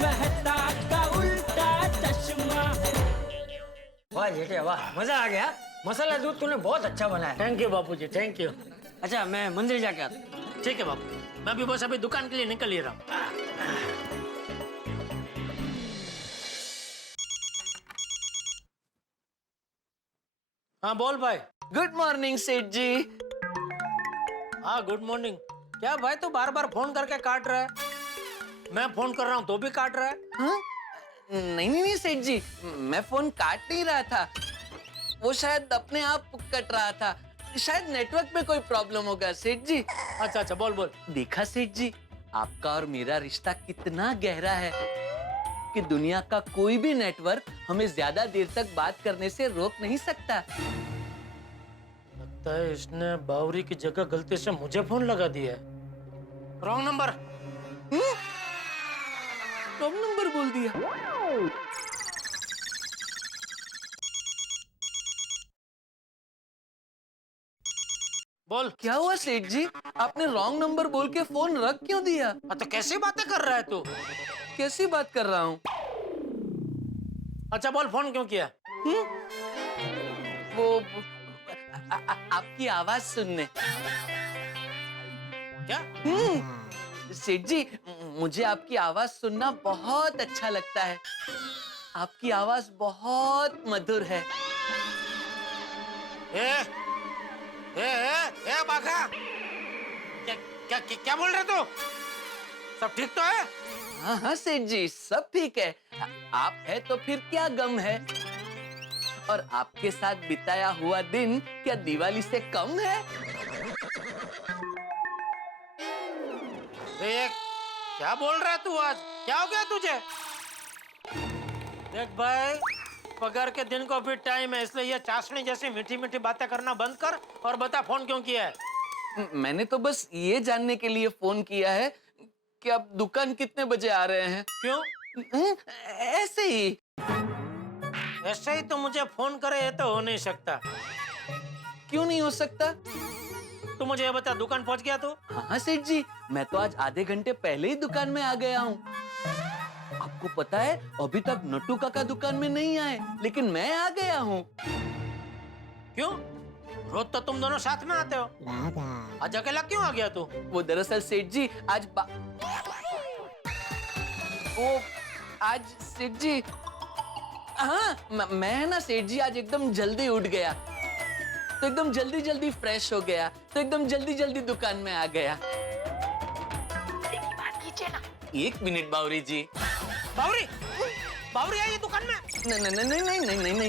मेहता का उल्टा चश्मा। वाह जेठे वाह, मजा आ गया। मसाला दूध तूने बहुत अच्छा बनाया। Thank you Bapuji, thank you. अच्छा मैं मंदिर जाके आता। ठीक है बापू, मैं भी बस अभी दुकान के लिए निकल ही रहा हूँ। हाँ बोल भाई। गुड मॉर्निंग सेठ जी। हाँ गुड मॉर्निंग। क्या भाई तू बार बार फोन करके काट रहा है? मैं फोन कर रहा हूँ तो भी काट रहा है? हाँ? नहीं सेठ जी, मैं फोन काट नहीं रहा था, वो शायद अपने आप कट रहा था। शायद नेटवर्क में कोई प्रॉब्लम होगा सेठ जी। अच्छा अच्छा बोल बोल। देखा सेठ जी, आपका और मेरा रिश्ता कितना गहरा है कि दुनिया का कोई भी नेटवर्क हमें ज्यादा देर तक बात करने से रोक नहीं सकता। लगता है इसने बावरी की जगह गलती से मुझे फोन लगा दिया है। Wrong number. रॉन्ग नंबर बोल दिया। बोल। क्या हुआ सेठ जी, आपने रॉन्ग नंबर बोल के फोन रख क्यों दिया? तो कैसी बातें कर रहा है तू? कैसी बात कर रहा हूँ? अच्छा बोल, फोन क्यों किया? वो आपकी आवाज सुनने। क्या? सेठ जी, मुझे आपकी आवाज सुनना बहुत अच्छा लगता है। आपकी आवाज बहुत मधुर है। ए बाघा, क्या बोल रहे तू? सब ठीक तो है? हाँ सेठ जी, सब ठीक है। आप है तो फिर क्या गम है? और आपके साथ बिताया हुआ दिन क्या दिवाली से कम है? क्या बोल रहा है तू? आज क्या हो गया तुझे? देख भाई, पगार के दिन को भी टाइम है, इसलिए ये चाशनी जैसी मीठी मीठी बातें करना बंद कर और बता फोन क्यों किया है? मैंने तो बस ये जानने के लिए फोन किया है कि आप दुकान कितने बजे आ रहे हैं। क्यों? ऐसे ही। ऐसे ही तो मुझे फोन करे, ये तो हो नहीं सकता। क्यों नहीं हो सकता? तू मुझे ये बता, दुकान पहुंच गया तू? हाँ सेठ जी, मैं तो आज आधे घंटे पहले ही दुकान में आ गया हूँ। आपको पता है, अभी तक नट्टू काका दुकान में नहीं आए, लेकिन मैं आ गया हूँ। क्यों? रोज तो तुम दोनों साथ में आते हो, आज अकेला क्यों आ गया तू? वो दरअसल सेठ जी आज सेठ जी, हाँ मैं ना सेठ जी आज एकदम जल्दी उठ गया, तो एकदम जल्दी जल्दी फ्रेश हो गया, तो एकदम जल्दी जल्दी दुकान में आ गया। बात कीजिए ना। 1 मिनट बावरी जी। बावरी? बावरी आई है दुकान में?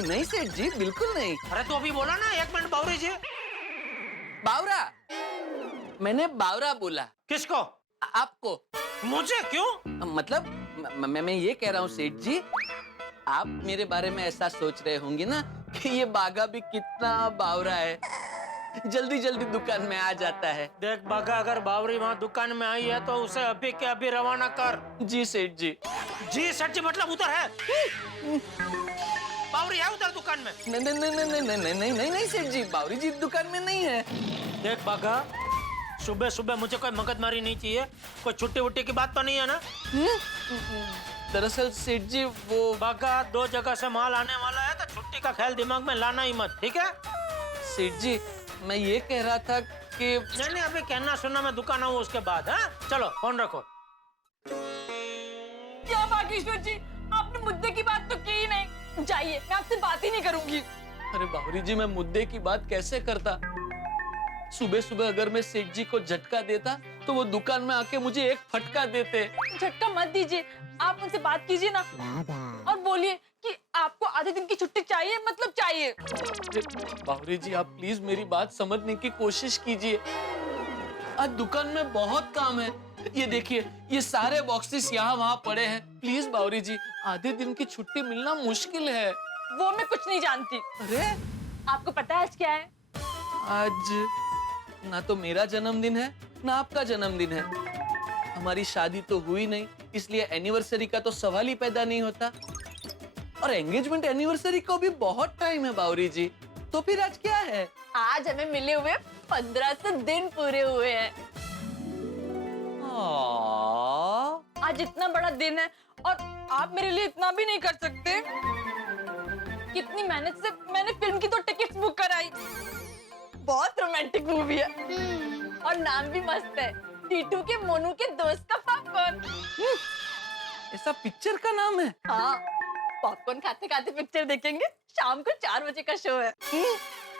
नहीं सेठ जी, बिल्कुल नहीं। अरे तू अभी बोला ना 1 मिनट बावरी जी। बावरा? मैंने बावरा बोला। किसको? आपको। मुझे? क्यों? मतलब मैं ये कह रहा हूँ सेठ जी, आप मेरे बारे में ऐसा सोच रहे होंगे ना कि ये बाघा भी कितना बावरा है, जल्दी जल्दी दुकान में आ जाता है। देख बाघा, अगर बावरी वहाँ दुकान में आई है तो उसे अभी के अभी रवाना कर। जी सेठ जी। जी सेठ जी मतलब उधर है? बावरी है उधर दुकान में? नहीं सेठ जी, बावरी जी दुकान में नहीं है। देख बाघा, सुबह सुबह मुझे कोई मगजमारी नहीं चाहिए, कोई छुट्टी वुट्टी की बात तो नहीं है ना? दरअसल सेठ जी वो बाघा, 2 जगह से माल आने वाला है तो छुट्टी का ख्याल दिमाग में लाना ही मत, ठीक है? सेठ जी, मैं ये कह रहा था कि नहीं अभी कहना सुनना, मैं दुकान आऊँ उसके बाद। हाँ चलो फोन रखो। क्या बागेश्वर जी, आपने मुद्दे की बात तो की ही नहीं। जाइए, मैं आपसे बात ही नहीं करूंगी। अरे बावरी जी, मैं मुद्दे की बात कैसे करता? सुबह सुबह अगर मैं सेठ जी को झटका देता तो वो दुकान में आके मुझे एक फटका देते। झटका मत दीजिए, आप उनसे बात कीजिए ना और बोलिए कि आपको आधे दिन की छुट्टी चाहिए, मतलब चाहिए। बावरी जी, आप प्लीज मेरी बात समझने की कोशिश कीजिए। आज दुकान में बहुत काम है। ये देखिए, ये सारे बॉक्सेस यहाँ वहाँ पड़े हैं। प्लीज बावरी जी, आधे दिन की छुट्टी मिलना मुश्किल है। वो मैं कुछ नहीं जानती। अरे आपको पता है आज क्या है? आज ना तो मेरा जन्मदिन है ना आपका जन्मदिन है। हमारी शादी तो हुई नहीं, इसलिए एनिवर्सरी का तो सवाल ही पैदा नहीं होता। और एंगेजमेंट एनिवर्सरी को भी बहुत टाइम है बावरी जी। तो फिर आज क्या है? आज हमें मिले हुए 1500 दिन पूरे हुए हैं। आज इतना बड़ा दिन है और आप मेरे लिए इतना भी नहीं कर सकते? कितनी मेहनत से मैंने फिल्म की तो टिकट्स बुक कराई। बहुत रोमांटिक मूवी है और नाम भी मस्त है, टीटू के मोनू के दोस्त का पॉपकॉर्न। ऐसा पिक्चर का नाम है? हाँ, पॉपकॉर्न खाते खाते पिक्चर देखेंगे। शाम को 4 बजे का शो है।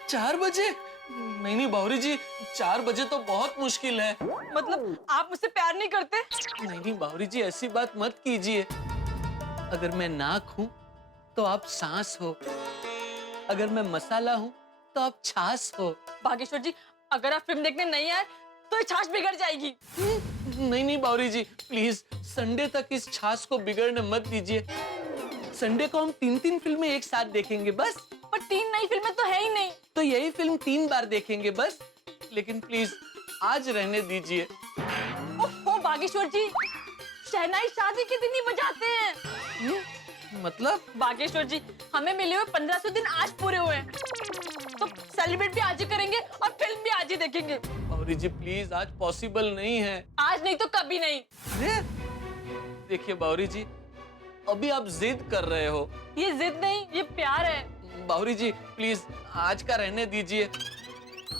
4 बजे? नहीं बावरी जी, 4 बजे तो बहुत मुश्किल है। मतलब आप मुझसे प्यार नहीं करते? नहीं बावरी जी, ऐसी बात मत कीजिए। अगर मैं नाक हूँ तो आप सांस हो, अगर मैं मसाला हूँ तो आप छाछ हो। बागेश्वर जी, अगर आप फिल्म देखने नहीं आए तो ये छाछ बिगड़ जाएगी। नहीं बावरी जी, प्लीज संडे तक इस छाछ को बिगड़ने मत दीजिए। संडे को हम 3 फिल्में एक साथ देखेंगे बस। पर 3 नई फिल्में तो है ही नहीं। तो यही फिल्म 3 बार देखेंगे बस। लेकिन प्लीज आज रहने दीजिए। ओहो बागेश्वर जी, शहनाई शादी के दिन ही बजाते हैं। मतलब? बागेश्वर जी, हमें मिले हुए 1500 दिन आज पूरे हुए हैं, तो सेलिब्रेट भी आज ही करेंगे और फिल्म भी आज ही देखेंगे। बावरी जी प्लीज, आज पॉसिबल नहीं है। आज नहीं तो कभी नहीं। देखिए बावरी जी, अभी आप जिद कर रहे हो। ये जिद नहीं, ये प्यार है। बावरी जी प्लीज आज का रहने दीजिए।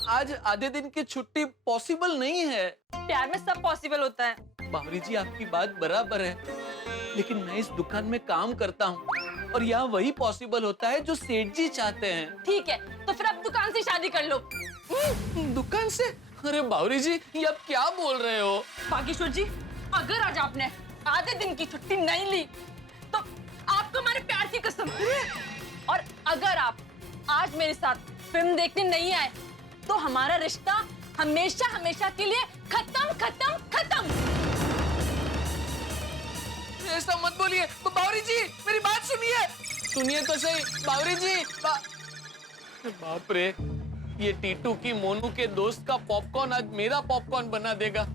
आज आधे दिन की छुट्टी पॉसिबल नहीं है। प्यार में सब पॉसिबल होता है। बावरी जी आपकी बात बराबर है, लेकिन मैं इस दुकान में काम करता हूँ और यहाँ वही पॉसिबल होता है जो सेठ जी चाहते हैं। ठीक है, तो फिर अब दुकान से शादी कर लो। दुकान से? अरे बावरी जी, ये आप क्या बोल रहे हो? बागेश्वर जी, अगर आज आपने आधे दिन की छुट्टी नहीं ली तो आपको हमारे प्यार की कसम। और अगर आप आज मेरे साथ फिल्म देखने नहीं आए तो हमारा रिश्ता हमेशा हमेशा के लिए खत्म खत्म खत्म। ऐसा मत बोलिए बावरी जी, मेरी बात सुनिए। सुनिए तो सही बावरी जी। बाप रे, ये टीटू की मोनू के दोस्त का पॉपकॉर्न आज मेरा पॉपकॉर्न बना देगा।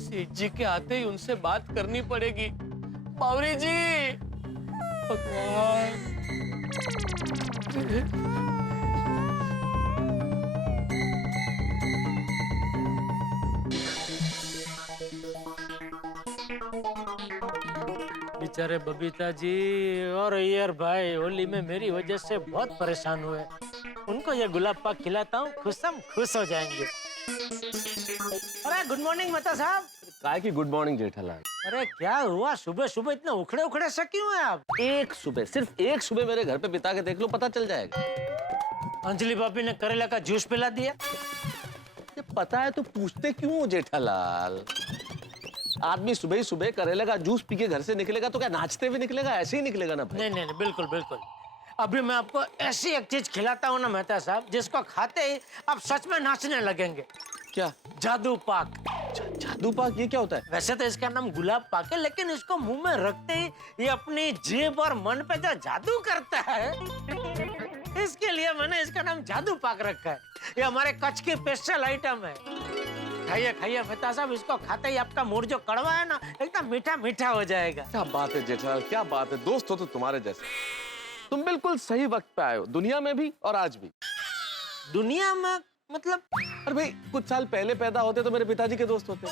सेठ जी के आते ही उनसे बात करनी पड़ेगी। बावरी जी, भगवान। बेचारे बबीता जी और अय्यर भाई होली में मेरी वजह से बहुत परेशान हुए। उनको ये गुलाब पाक खिलाता हूँ, खुश हो जाएंगे। अरे गुड मॉर्निंग मेहता साहब। काय की गुड मॉर्निंग जेठालाल। अरे क्या हुआ, सुबह सुबह इतने उखड़े उखड़े से क्यों हैं आप? एक सुबह, सिर्फ एक सुबह मेरे घर पे बिता के देख लो, पता चल जाएगा। अंजलि भाभी ने करेला का जूस पिला दिया। ये पता है तो पूछते क्यों हो जेठालाल? आदमी सुबह ही सुबह करेले का जूस पी के घर से निकलेगा तो क्या नाचते हुए निकलेगा? ऐसे ही निकलेगा ना भाई। नहीं नहीं नहीं, बिल्कुल बिल्कुल। अभी मैं आपको ऐसी एक चीज खिलाता हूँ ना मेहता साहब, जिसको खाते ही आप सच में नाचने लगेंगे। क्या? जादू पाक। जादू पाक ये क्या होता है? वैसे तो इसका नाम गुलाब पाक है, लेकिन इसको मुंह में रखते ही ये अपनी जीभ और मन पे जो जादू करता है, इसके लिए मैंने इसका नाम जादू पाक रखा है। ये हमारे कच्छ की स्पेशल आइटम है। खाइए खाइए मेहता साहब, इसको खाते ही आपका मूड जो कड़वा है ना, एकदम मीठा मीठा हो जाएगा। क्या बात है जेठालाल, क्या बात है। दोस्त हो तो तुम्हारे जैसे। तुम बिल्कुल सही वक्त पे आए हो, दुनिया में भी और आज भी। दुनिया में मतलब? अरे भाई, कुछ साल पहले पैदा होते तो मेरे पिताजी के दोस्त होते,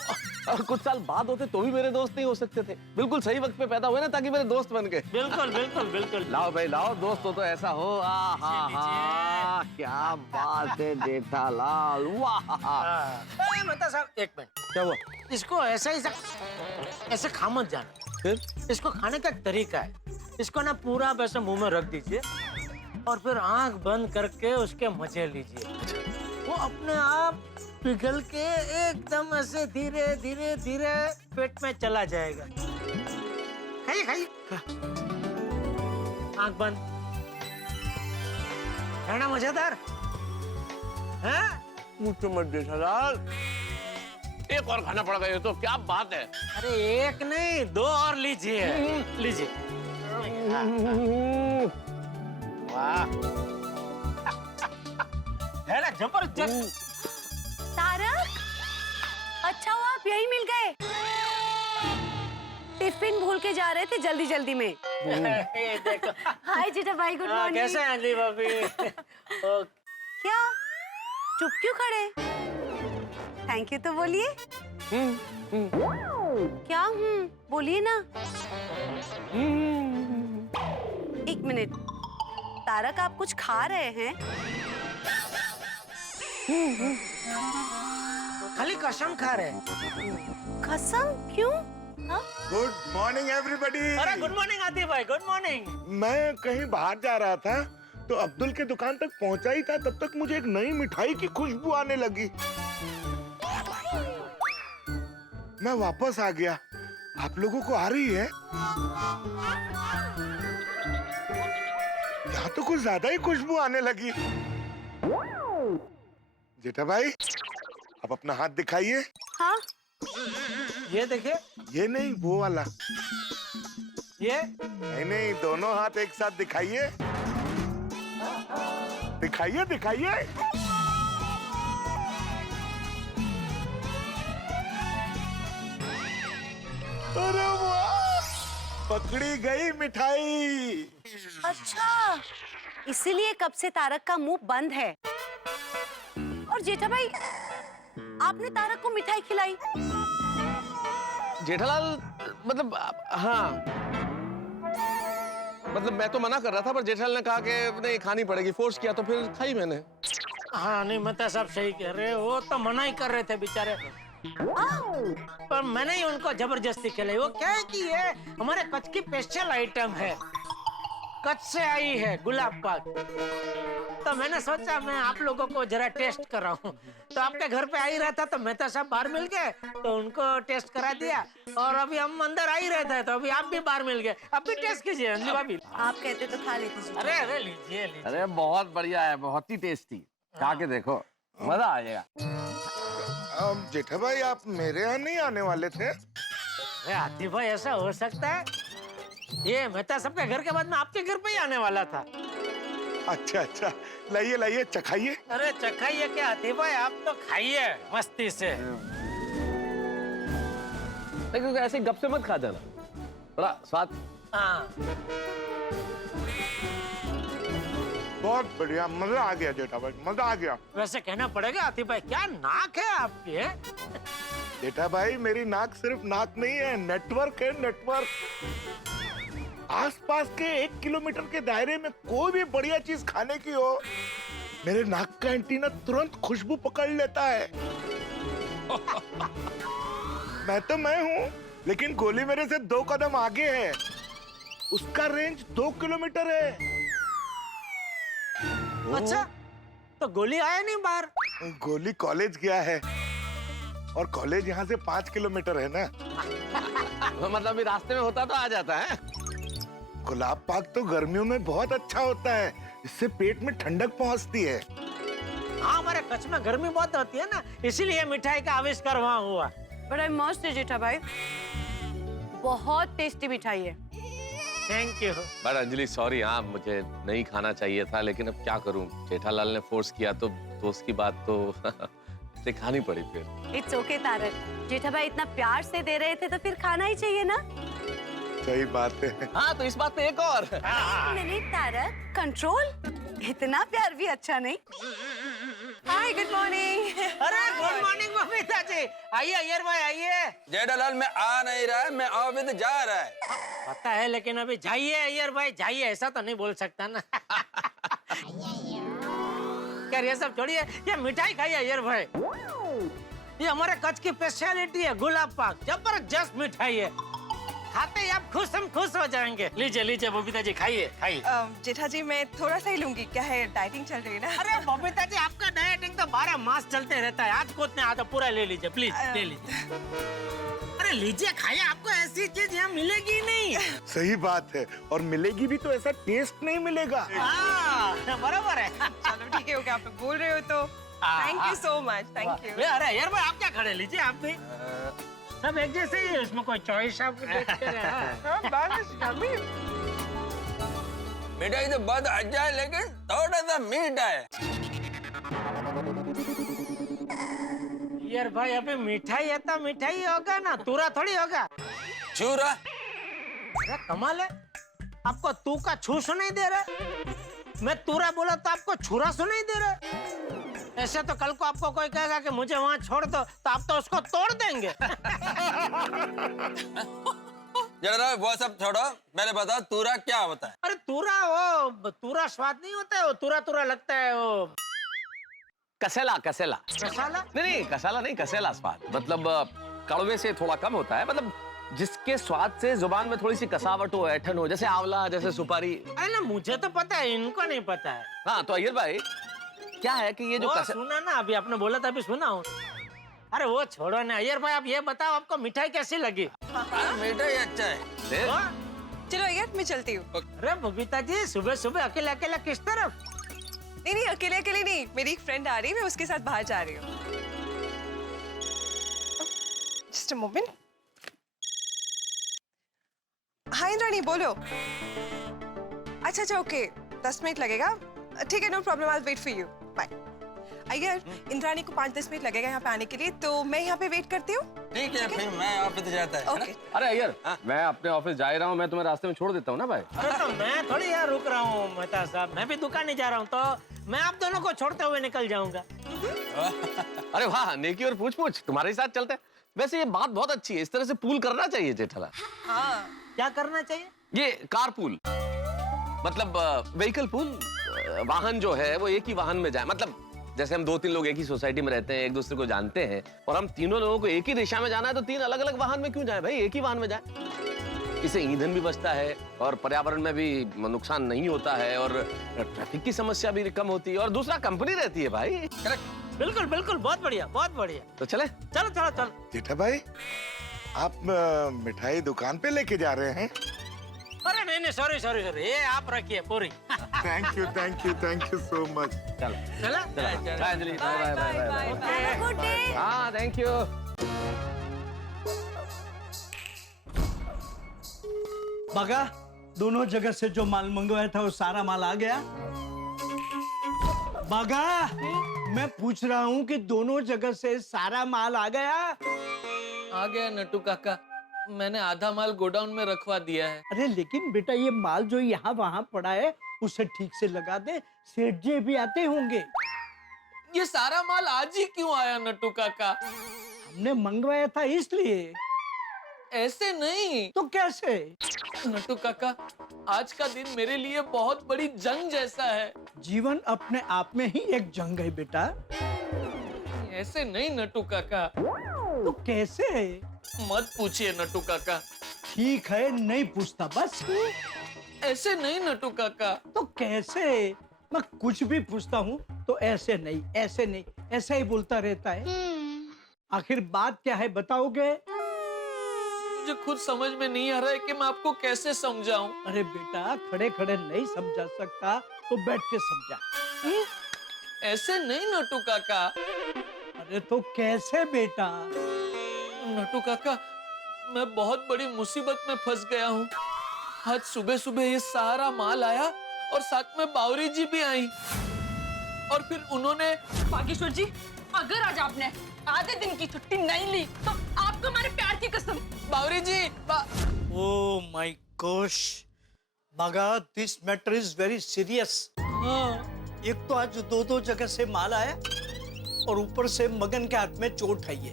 और कुछ साल बाद होते तो भी मेरे दोस्त नहीं हो सकते थे। बिल्कुल सही वक्त पे पैदा हुए ना, ताकि मेरे दोस्त बन गए। बिल्कुल बिल्कुल बिल्कुल। लाओ भाई लाओ, दोस्त हो तो ऐसा हो। आहा, क्या बात है जेठालाल, वाह। मेहता साहब एक मिनट। क्या हुआ? इसको ऐसे खा मत जाना। फिर? इसको खाने का एक तरीका है। इसको ना पूरा वैसे मुंह में रख दीजिए और फिर आंख बंद करके उसके मजे लीजिए। वो अपने आप पिघल के एकदम ऐसे धीरे धीरे धीरे पेट में चला जाएगा। खाइए खाइए। आंख बंद। है ना मजेदार? हैं? मुझे मत जेठालाल, एक और खाना पड़ेगा। ये तो क्या बात है। अरे एक नहीं, 2 और लीजिए। लीजिए। वाह, है ना जबरदस्त। तारक, अच्छा हुआ आप यही मिल गए। टिफिन भूल के जा रहे थे जल्दी जल्दी में। ये देखो। हाय जेठा भाई, गुड मॉर्निंग। कैसे हैं अंजलि भाभी? क्या चुप क्यों खड़े? थैंक यू तो बोलिए। क्या बोलिए ना। एक मिनट, तारक आप कुछ खा रहे हैं? खाली कसम खा रहे हैं। कसम? क्यों? हाँ? Good morning everybody. अरे गुड मॉर्निंग आतिफ भाई, गुड मॉर्निंग। मैं कहीं बाहर जा रहा था तो अब्दुल के दुकान तक पहुंचा ही था, तब तक मुझे एक नई मिठाई की खुशबू आने लगी। मैं वापस आ गया। आप लोगों को आ रही है? यहाँ तो कुछ ज्यादा ही खुशबू आने लगी। जेठा भाई, आप अपना हाथ दिखाइए। हाँ? ये देखिए, ये नहीं, वो वाला। ये नहीं नहीं, दोनों हाथ एक साथ दिखाइए। दिखाइए दिखाइए। अरे वाह, पकड़ी गई मिठाई। अच्छा, इसीलिए कब से तारक का मुंह बंद है। और जेठा भाई, आपने तारक को मिठाई खिलाई? जेठालाल, मतलब हाँ, मतलब मैं तो मना कर रहा था, पर जेठालाल ने कहा कि नहीं खानी पड़ेगी, फोर्स किया तो फिर खाई मैंने। हाँ नहीं, मेहता साहब सही कह रहे हैं, वो तो मना ही कर रहे थे बेचारे, पर मैंने ही उनको जबरदस्ती खिलाई। वो क्या है कि ये हमारे कच्छ की स्पेशल आइटम है, कच्छ से आई है गुलाब पाक। तो मैंने सोचा मैं आप लोगों को जरा टेस्ट कराऊं। तो आपके घर पे आ ही रहा था तो मेहता साहब बाहर मिल गए, तो उनको टेस्ट करा दिया। और अभी हम अंदर आ ही रहे थे तो अभी आप भी बाहर मिल गए। अब भी टेस्ट कीजिए अंजलि भाभी। आप कहते तो खा लेती जी। अरे अरे लीजिए लीजिए। अरे बहुत बढ़िया है, बहुत ही टेस्टी, खा के देखो, मजा आ जाएगा। जेठा भाई, आप मेरे यहाँ नहीं आने वाले थे? अरे आतिफ भाई, ऐसा हो सकता है? ये मेहता साहब के घर के बाद मैं आपके घर पे ही आने वाला था। अच्छा अच्छा, लाइए लाइए, चखाइए। अरे चखाइए क्या आतिफ भाई, आप तो खाइए मस्ती से। लेकिन ऐसे गप से मत खा जाना, बड़ा स्वाद। हाँ बहुत बढ़िया, मजा आ गया जेठा भाई, मजा आ गया। वैसे कहना पड़ेगा आतिफ भाई, क्या नाक है आपकी है? जेठा भाई, मेरी नाक सिर्फ नाक नहीं है, नेटवर्क है, नेटवर्क। आसपास के 1 किलोमीटर के दायरे में कोई भी बढ़िया चीज खाने की हो, मेरे नाक का एंटीना तुरंत खुशबू पकड़ लेता है। मैं तो मैं हूँ, लेकिन गोली मेरे से 2 कदम आगे है। उसका रेंज 2 किलोमीटर है। अच्छा, तो गोली आया नहीं बाहर? गोली कॉलेज गया है, और कॉलेज यहाँ से 5 किलोमीटर है ना। मतलब रास्ते में होता तो आ जाता है। गुलाब पाक तो गर्मियों में बहुत अच्छा होता है, इससे पेट में ठंडक पहुँचती है। हाँ, हमारे कच्छ में गर्मी बहुत होती है ना, इसीलिए मिठाई का आविष्कार वहाँ हुआ। बड़ा मस्त है जेठा भाई, बहुत टेस्टी मिठाई है। Thank you. But Anjali sorry, हाँ मुझे नहीं खाना चाहिए था, लेकिन अब क्या करूं, जेठालाल ने फोर्स किया तो दोस्त की बात तो इसे खानी पड़ी फिर। इट्स ओके तारक, जेठा भाई इतना प्यार से दे रहे थे तो फिर खाना ही चाहिए ना। सही बात है। हाँ तो इस बात पे एक और। एक मिनट तारक, कंट्रोल, इतना प्यार भी अच्छा नहीं। हाय, गुड मॉर्निंग। अरे गुड मॉर्निंग बबीता जी, आइए अय्यर भाई आइए। जेठालाल में आ नहीं रहा है, मैं ऑफिस जा रहा है। पता है, लेकिन अभी जाइए अय्यर भाई जाइए, ऐसा तो नहीं बोल सकता ना। क्या ये सब छोड़िए, ये मिठाई खाइए अय्यर भाई। ये हमारे कच्छ की स्पेशलिटी है, गुलाब पाक, जबरदस्त मिठाई है। खाते ही आप खुश हम खुश हो जाएंगे। लीजिए लीजिए बबीता जी, खाइए खाइए। जेठा जी, मैं थोड़ा सा ही लूंगी, क्या है डाइटिंग चल रही है ना। अरे बबीता जी, आपका डाइटिंग तो 12 मास चलते रहता है, आज को उतने आता पूरा ले लीजिए प्लीज, ले लीजिए। अरे लीजिए खाइए, आपको ऐसी चीज यहाँ मिलेगी नहीं। सही बात है, और मिलेगी भी तो ऐसा टेस्ट नहीं मिलेगा। बराबर है। चलो ठीक है, ओके, आप बोल रहे हो तो thank you so much, thank you. अरे यार भाई, आप क्या खड़े, लीजिए आप भी। सब एक जैसे ही है, इसमें कोई चॉइस आप देखते मिठाई तो बहुत अच्छा है, लेकिन थोड़ा सा मीठा है। यार भाई, अभी मिठाई है तो मिठाई होगा ना, तूरा थोड़ी होगा। चूरा? अरे कमाल है, आपको तू का छू सुनाई दे रहा है, मैं तूरा बोला तो आपको छुरा सुनाई दे रहा है। ऐसे तो कल को आपको कोई कहेगा कि मुझे वहाँ छोड़ दो तो आप तो उसको तोड़ देंगे। जरा वो सब छोड़ो, पहले बताओ तूरा क्या होता है? अरे तूरा स्वाद नहीं होता है, वो तूरा लगता है वो। कसेला कसेला मसाला? नहीं कसाला नहीं, कसेला स्वाद मतलब कड़वे से थोड़ा कम होता है, मतलब जिसके स्वाद से जुबान में थोड़ी सी कसावट हो, ऐठन हो, जैसे आंवला, जैसे सुपारी। अरे ना मुझे तो पता है, इनको नहीं पता है। हाँ तो अय्यर भाई क्या है कि ये जो सुना ना, अभी आपने बोला था, अभी सुना हूँ। अरे वो छोड़ो ना अय्यर भाई, आप ये बताओ आपको मिठाई कैसी लगी? मिठाई अच्छा है। चलो अय्यर मैं चलती हूँ। अरे बबीता जी, सुबह सुबह अकेले अकेले किस तरफ? नहीं अकेले अकेले नहीं, मेरी एक फ्रेंड आ रही है, मैं उसके साथ बाहर जा रही हूँ। Just a moment. हाँ इंद्राणी बोलो। अच्छा ओके, 10 मिनट लगेगा। ठीक है, no problem, I will wait for you. Bye. Iyer, Indrani को 5-10 मिनट लगेगा यहाँ पे आने के लिए, तो मैं यहाँ पे वेट करती हूँ। ठीक है, फिर मैं ऑफिस जाता है। ओके। अरे अय्यर, मैं अपने ऑफिस जा रहा हूँ, मैं तुम्हें रास्ते में छोड़ देता हूँ ना भाई। अरे तो मैं थोड़ी यहाँ रुक रहा हूँ मेहता साहब, मैं भी दुकान जा रहा हूँ, तो मैं आप दोनों को छोड़ते हुए निकल जाऊंगा। अरे वाह, नेकी और पूछ तुम्हारे ही साथ चलते हैं। वैसे ये बात बहुत अच्छी है, इस तरह से पूल करना चाहिए जेठालाल। हाँ। क्या करना चाहिए? ये कार पूल मतलब व्हीकल पूल, वाहन जो है वो एक ही वाहन में जाए, मतलब जैसे हम 2-3 लोग एक ही सोसाइटी में रहते हैं, एक दूसरे को जानते हैं, और हम तीनों लोगों को एक ही दिशा में जाना है, तो 3 अलग-अलग वाहन में क्यों जाए भाई, एक ही वाहन में जाए। इससे ईंधन भी बचता है और पर्यावरण में भी नुकसान नहीं होता है, और ट्रैफिक की समस्या भी कम होती है, और दूसरा कंपनी रहती है भाई। बिल्कुल बिल्कुल, बहुत बढ़िया बहुत बढ़िया। तो चले चलो चलो चलो। जेठा भाई, आप मिठाई दुकान पे लेके जा रहे हैं? अरे नहीं सॉरी, ये आप रखिए पूरी। Thank you so much. चलो चला? Bye Anjali, bye bye. Good day. हाँ थैंक यू। बगा, दोनों जगह से जो माल मंगवाया था वो सारा माल आ गया? बगा, मैं पूछ रहा हूँ कि दोनों जगह से सारा माल आ गया? आ गया नट्टू काका, मैंने आधा माल गोडाउन में रखवा दिया है। अरे लेकिन बेटा, ये माल जो यहाँ वहाँ पड़ा है उसे ठीक से लगा दे, सेठ जी भी आते होंगे। ये सारा माल आज ही क्यों आया नट्टू काका? हमने मंगवाया था इसलिए। ऐसे नहीं तो कैसे? नट्टू काका, आज का दिन मेरे लिए बहुत बड़ी जंग जैसा है। जीवन अपने आप में ही एक जंग है बेटा। ऐसे नहीं नट्टू काका। तो कैसे? मत पूछिए नट्टू काका। ठीक है, नहीं पूछता बस। ऐसे नहीं नट्टू काका। तो कैसे? मैं कुछ भी पूछता हूँ तो ऐसे नहीं, ऐसे नहीं, ऐसा ही बोलता रहता है। आखिर बात क्या है बताओगे? मुझे खुद समझ में नहीं आ रहा है कि मैं आपको कैसे समझाऊं। अरे बेटा, खड़े खड़े नहीं समझा सकता तो बैठ के समझा। ऐसे नहीं नट्टू काका। अरे तो कैसे बेटा? नट्टू काका, मैं बहुत बड़ी मुसीबत में फंस गया हूँ। आज सुबह सुबह ये सारा माल आया और साथ में बावरी जी भी आई, और फिर उन्होंने। बागेश्वर जी, अगर आज आपने आधे दिन की छुट्टी नहीं ली तो आपको हमारे प्यार की कसम। बावरी जी ओह माय गॉश, बगा, this matter is very serious. हाँ। एक तो आज 2 जगह से माल आया और ऊपर से मगन के हाथ में चोट है ये।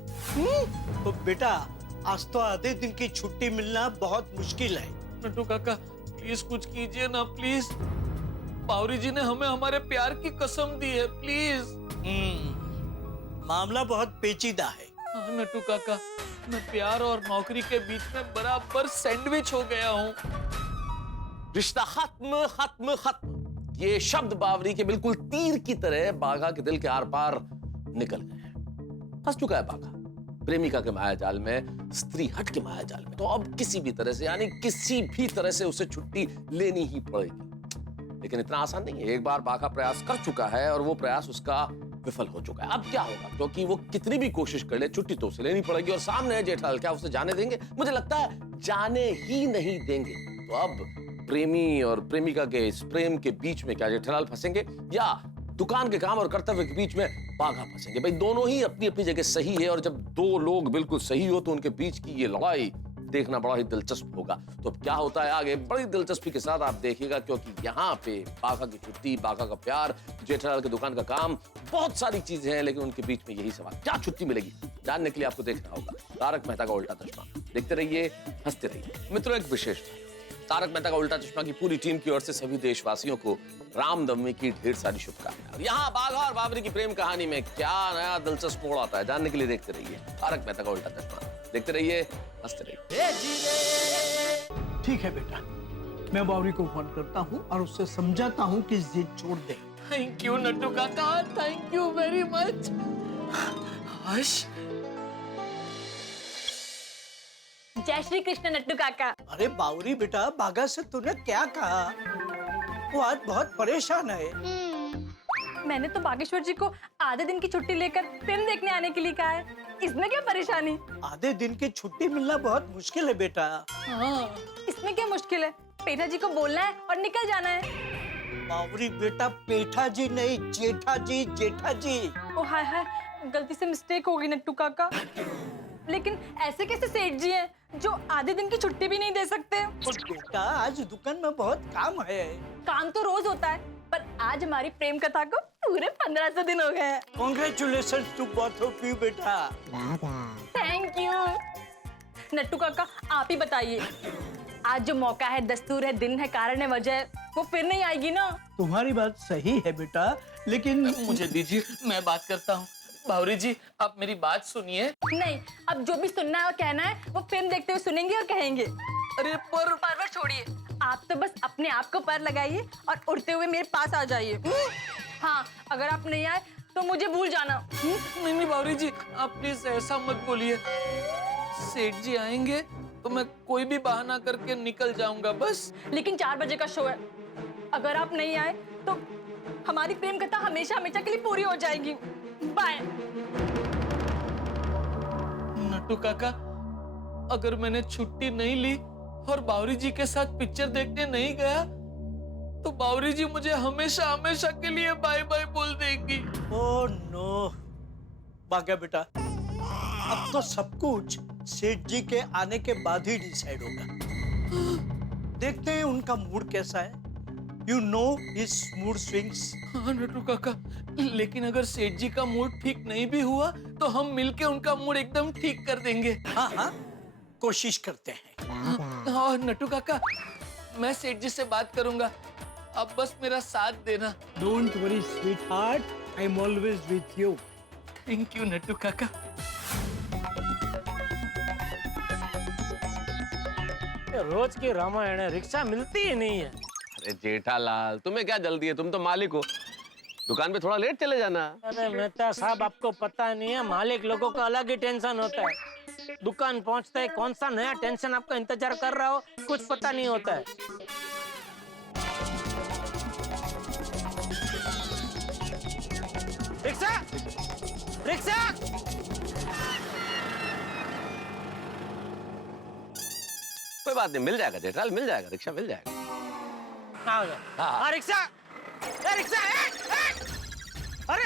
तो बेटा, आज तो आधे दिन की छुट्टी मिलना बहुत मुश्किल है। नट्टू काका, प्लीज कुछ कीजिए ना प्लीज। बावरी जी ने हमें हमारे प्यार की कसम दी है, प्लीज। मामला बहुत पेचीदा है। हाँ नट्टू काका, मैं प्यार और नौकरी के बीच में बराबर सैंडविच हो गया हूँ। रिश्ता खत्म खत्म खत्म, ये शब्द बावरी के बिल्कुल तीर की तरह बाघा के दिल के आर पार निकल गए। फंस चुका है बाघा प्रेमिका के मायाजाल में, स्त्री हट के मायाजाल में। तो अब किसी भी तरह से, यानी किसी भी तरह से उसे छुट्टी लेनी ही पड़ेगी। लेकिन इतना आसान नहीं है। एक बार बाघा प्रयास कर चुका है और वो प्रयास उसका विफल हो चुका है। अब क्या होगा? क्योंकि वो कितनी भी कोशिश कर ले, छुट्टी तो उसे लेनी पड़ेगी। और सामने है जेठालाल, क्या उसे जाने देंगे? मुझे लगता है जाने ही नहीं देंगे। तो अब प्रेमी और प्रेमिका के इस प्रेम के बीच में क्या जेठालाल फंसेंगे, या दुकान के काम और कर्तव्य के बीच में बाघा फंसेंगे? भाई दोनों ही अपनी अपनी जगह सही है, और जब 2 लोग बिल्कुल सही हो तो उनके बीच की ये लड़ाई देखना बड़ा ही दिलचस्प होगा। तो क्या होता है आगे बड़ी दिलचस्पी के साथ आप देखिएगा, क्योंकि यहाँ पे बाघा की छुट्टी, बाघा का प्यार, जेठालाल की दुकान का काम, बहुत सारी चीजें हैं, लेकिन उनके बीच में यही सवाल, क्या छुट्टी मिलेगी, जानने के लिए आपको देखना होगा तारक मेहता का उल्टा चश्मा। देखते रहिए, हंसते रहिए। मित्रों, एक विशेष तारक मेहता का उल्टा चश्मा की पूरी टीम की ओर से सभी देशवासियों को रामनवमी की ढेर सारी शुभकामनाएं। यहाँ बाघा और बाबरी की प्रेम कहानी में क्या नया दिलचस्प मोड़ आता है, जानने के लिए देखते रहिए तारक मेहता का उल्टा चश्मा। देखते रहिए, हंसते रहिए। ठीक है बेटा, मैं बावरी को फोन करता हूँ और उससे समझाता हूँ कि जिद छोड़ दे। थैंक यू नट्टू काका, थैंक यू वेरी मच। हर्ष, जय श्री कृष्ण नट्टू काका। अरे बावरी बेटा, बाघा से तूने क्या कहा? वो आज बहुत परेशान है। मैंने तो बागेश्वर जी को आधे दिन की छुट्टी लेकर फिल्म देखने आने के लिए कहा है, इसमें क्या परेशानी? आधे दिन की छुट्टी मिलना बहुत मुश्किल है बेटा। हाँ, इसमें क्या मुश्किल है? पेठा जी को बोलना है और निकल जाना है। बावरी बेटा, पेठा जी नहीं, जेठा जी, जेठा जी। ओ हाय हाय, गलती से मिस्टेक हो गई नट्टू काका। लेकिन ऐसे कैसे सेठ जी हैं जो आधे दिन की छुट्टी भी नहीं दे सकते? और बेटा, आज दुकान में बहुत काम है। काम तो रोज होता है, पर आज हमारी प्रेम कथा को पूरे 1500 दिन हो गए हैं। Congratulations to both of you बेटा। Thank you. नट्टू काका, आप ही बताइए, आज जो मौका है, दस्तूर है, दिन है, कारण है, वजह है, वो फिर नहीं आएगी ना? तुम्हारी बात सही है बेटा, लेकिन मुझे दीजिए, मैं बात करता हूँ। बावरी जी, आप मेरी बात सुनिए। नहीं, अब जो भी सुनना है और कहना है वो फिल्म देखते हुए सुनेंगे और कहेंगे। अरे पर परवर छोड़िए, आप तो बस अपने आप को पर लगाइए और उड़ते हुए मेरे पास आ जाइए। हाँ, अगर आप नहीं आए तो मुझे भूल जाना। नहीं नहीं बावरी जी, आप प्लीज ऐसा मत बोलिए। सेठ जी आएंगे तो मैं कोई भी बहाना करके निकल जाऊंगा बस। लेकिन 4 बजे का शो है, अगर आप नहीं आए तो हमारी प्रेम कथा हमेशा हमेशा के लिए पूरी हो जाएगी। बाय। नट्टू काका, अगर मैंने छुट्टी नहीं ली और बावरी जी के साथ पिक्चर देखने नहीं गया तो बावरी जी मुझे हमेशा हमेशा के लिए बाय बाय बोल देगी। ओह नो बाघा बेटा, अब तो सब कुछ सेठ जी के आने के बाद ही डिसाइड होगा। देखते हैं उनका मूड कैसा है। You know his mood swings. हाँ नट्टू काका, लेकिन अगर सेठ जी का मूड ठीक नहीं भी हुआ तो हम मिलके उनका मूड एकदम ठीक कर देंगे। हाँ हाँ, कोशिश करते हैं। हाँ नट्टू काका, मैं सेठ जी से बात करूंगा, आप बस मेरा साथ देना। Don't worry, sweetheart. I'm always with you. Thank you Nattu काका। रोज की रामायण है, रिक्शा मिलती ही नहीं है। अरे जेठालाल, तुम्हें क्या जल्दी है, तुम तो मालिक हो, दुकान पे थोड़ा लेट चले जाना। अरे मेहता साहब, आपको पता नहीं है, मालिक लोगों का अलग ही टेंशन होता है। दुकान पहुंचते ही कौन सा नया टेंशन आपका इंतजार कर रहा हो, कुछ पता नहीं होता है। Rickshaw, rickshaw. कोई बात नहीं, मिल जाएगा जेठालाल, मिल जाएगा, रिक्शा मिल जाएगा। हाँ हाँ, रिक्शा, रिक्शा। अरे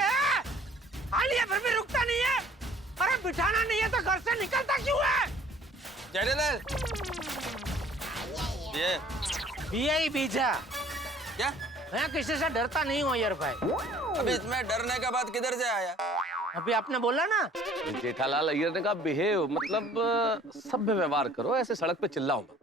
आ लिया, फिर भी रुकता नहीं है। अरे बिठाना नहीं है तो घर से निकलता क्यों है? जेठालाल, ये यही बीजा। क्या? मैं किसी से डरता नहीं हूँ यार भाई। अब इसमें डरने का बात किधर से आया? अभी आपने बोला ना। जेठालाल अय्यर ने कहा बिहेव, मतलब सभ्य व्यवहार करो, ऐसे सड़क पे चिल्लाओ मत।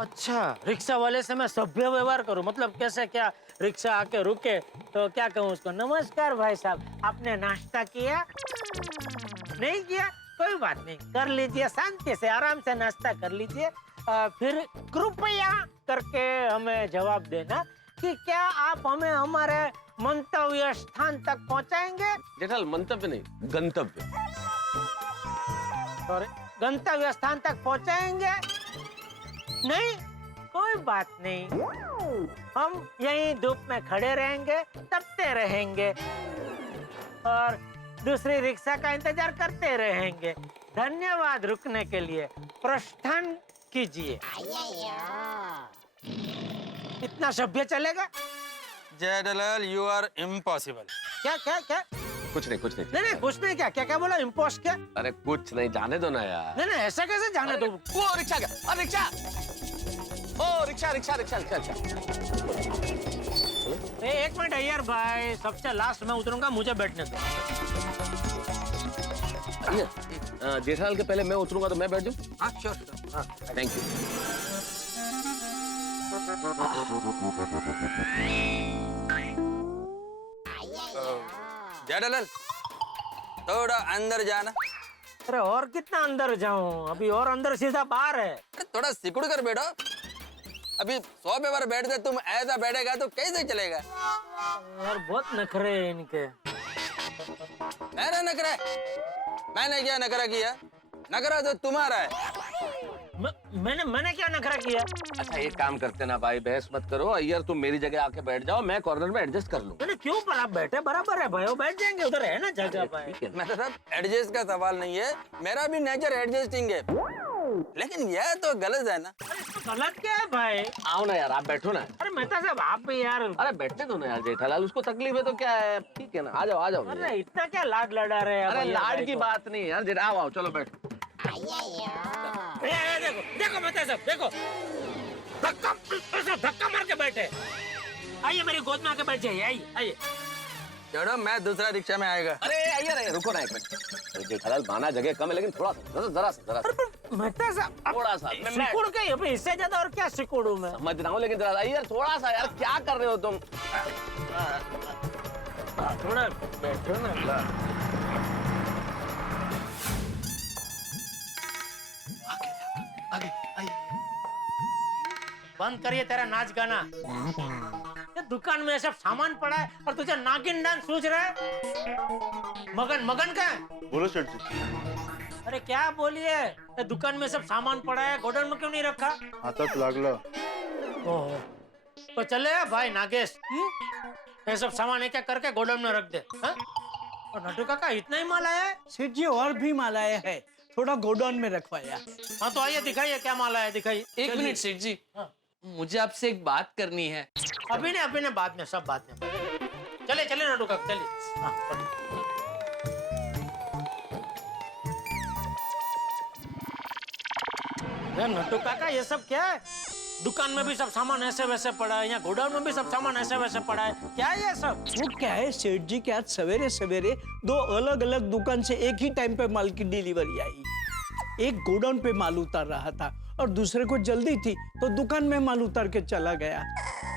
अच्छा, रिक्शा वाले से मैं सभ्य व्यवहार करूं, मतलब कैसे? क्या रिक्शा आके रुके तो क्या कहूँ उसको? नमस्कार भाई साहब, आपने नाश्ता किया? नहीं किया? कोई बात नहीं, कर लीजिए, शांति से आराम से नाश्ता कर लीजिए। फिर कृपया करके हमें जवाब देना कि क्या आप हमें हमारे मंतव्य स्थान तक पहुंचाएंगे? जेठालाल, मंतव्य नहीं, गंतव्य। सॉरी, गंतव्य स्थान तक पहुंचाएंगे? नहीं, कोई बात नहीं, हम यहीं धूप में खड़े रहेंगे, तपते रहेंगे और दूसरी रिक्शा का इंतजार करते रहेंगे। धन्यवाद रुकने के लिए, प्रस्थान कीजिए। इतना सभ्य चलेगा? Jethalal, you are impossible. क्या क्या क्या? कुछ नहीं कुछ नहीं नहीं नहीं कुछ नहीं, क्या क्या क्या बोला? इम्पोस्ट क्या? अरे कुछ नहीं, जाने दो ना यार। नहीं नहीं ऐसा कैसे जाने दो? वो रिक्शा क्या? अरे रिक्शा, ओ रिक्शा रिक्शा रिक्शा रिक्शा रिक्शा। एक मिनट अय्यर भाई, सबसे लास्ट में उतरूंगा, मुझे बैठने दो। जेठालाल के पहले मैं उतरूंगा तो मैं बैठ जाऊं? हाँ श्योर। हाँ थैंक यू। जेठालाल थोड़ा अंदर जाना। अरे और कितना अंदर जाऊं? अभी और अंदर सीधा बाहर है। अरे थोड़ा सिकुड़ कर बैठो। अभी सोफे पर बैठ के तुम ऐसा बैठेगा तो कैसे चलेगा? यार बहुत नखरे हैं इनके। मेरा नखरा है? मैंने क्या नखरा किया? नखरा तो तुम्हारा है। मैंने क्या नखरा किया? अच्छा एक काम करते ना भाई, बहस मत करो। अय्यर तुम मेरी जगह आके बैठ जाओ, मैं कॉर्नर में एडजस्ट कर लूँ। मैंने क्यों? पर आप बैठे बराबर है भाई, वो बैठ जाएंगे, उधर है ना जगह भाई। मतलब एडजस्ट का सवाल नहीं है, मेरा भी नेचर एडजस्टिंग है, लेकिन यह तो गलत है ना। गलत क्या है भाई? आओ ना यार, आप बैठो ना। अरे मेहता साहब आप भी यार। अरे बैठने दो ना यार जेठालाल, उसको तकलीफ है तो क्या है, ठीक है ना, आ जाओ आ जाओ। अरे इतना क्या लाड लड़ा रहे हैं? अरे भैया लाड भाई की को? बात नहीं है यार, आओ आओ चलो बैठो। ये देखो देखो मेहता साहब देखो, धक्का मार के बैठे। आइए मेरी गोद में आके बैठ जाइए, आइए आइए। चलो मैं दूसरा रिक्शा में आएगा। अरे अय्यर रुको ना एक मिनट। अरे जेठालाल माना जगह कम है, लेकिन थोड़ा सा जरा सा मेहता साहब थोड़ा सा सिकुड़ गई अभी, इससे ज्यादा और क्या सिकुड़ूं मैं? समझ रहा हूँ, लेकिन जरा अय्यर थोड़ा सा यार, क्या कर रहे हो तुम? थोड़ा बैठो ना। आगे आइए। बंद करिए तेरा नाच गाना। ये दुकान में सब सामान पड़ा है और तुझे नागिन डांस सूझ रहा है? मगन मगन का है? बोलो सेठ जी। अरे क्या बोलिए? ये दुकान में सब सामान पड़ा है, गोडाउन में क्यों नहीं रखा? हातात लागलं। ओह, तो चले भाई नागेश, ये सब सामान एक एक करके गोडाउन में रख दे। हाँ? और नटू काका इतना ही माल आया है? सेठ जी और भी माल आया है, थोड़ा गोडाउन में रखवाया। हाँ तो आइए दिखाइए क्या माल आया, दिखाइए। एक मिनट सेठ जी, हाँ। मुझे आपसे एक बात करनी है। अभी ने बाद में, सब बाद में। चले चले नटू काका चलिए। हाँ, चलिए। यार नट्टू काका ये सब क्या है? दुकान में भी सब सामान ऐसे वैसे पड़ा है, यहाँ गोडाउन में भी सब सामान ऐसे वैसे पड़ा है, क्या है ये सब? वो क्या है सेठ जी कि आज सवेरे सवेरे दो अलग अलग दुकान से एक ही टाइम पे माल की डिलीवरी आई। एक गोडाउन पे माल उतार रहा था और दूसरे को जल्दी थी तो दुकान में माल उतार के चला गया।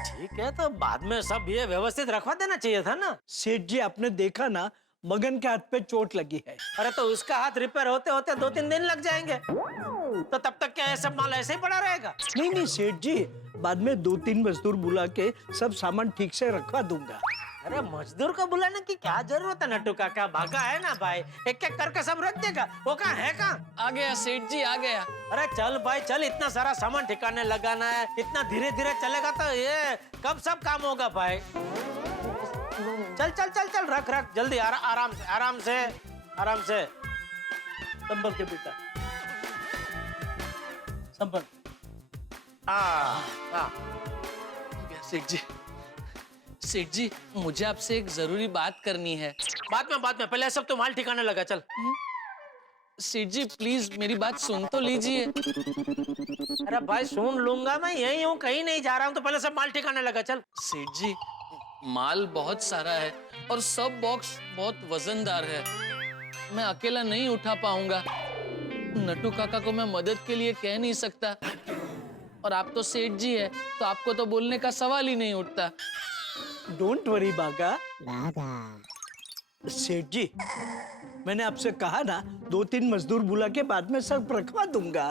ठीक है, तो बाद में सब ये व्यवस्थित रखवा देना चाहिए था ना। सेठ जी आपने देखा ना, मगन के हाथ पे चोट लगी है। अरे तो उसका हाथ रिपेयर होते होते 2-3 दिन लग जाएंगे, तो तब तक क्या ये सब माल ऐसे ही पड़ा रहेगा? नहीं नहीं सेठ जी, बाद में 2-3 मजदूर बुला के सब सामान ठीक से रखवा दूंगा। अरे मजदूर को बुलाने की क्या जरूरत है नट्टू काका? भागा है ना भाई, एक एक करके सब रख देगा। वो कहाँ है कहाँ? आ गया सेठ जी, आ गया। अरे चल भाई चल, इतना सारा सामान ठिकाने लगाना है, इतना धीरे धीरे चलेगा तो ये कब सब काम होगा भाई? चल चल चल चल, रख रख जल्दी, आराम से आराम से आराम से। संभल के बेटा, संभल। सेठ जी, सेठ जी मुझे आपसे एक जरूरी बात करनी है। बाद में पहले सब तो माल ठिकाने लगा, चल। सेठ जी प्लीज मेरी बात सुन तो लीजिए। अरे भाई सुन लूंगा, मैं यही हूँ, कहीं नहीं जा रहा हूँ, तो पहले सब माल ठिकाने लगा, चल। सेठ जी माल बहुत सारा है और सब बॉक्स बहुत वजनदार है, मैं अकेला नहीं उठा पाऊंगा। नट्टू काका को मैं मदद के लिए कह नहीं सकता, और आप तो सेठ जी है तो आपको तो बोलने का सवाल ही नहीं उठता। डोंट वरी बागा। सेठ जी, मैंने आपसे कहा ना 2-3 मजदूर बुला के बाद में सब रखवा दूंगा।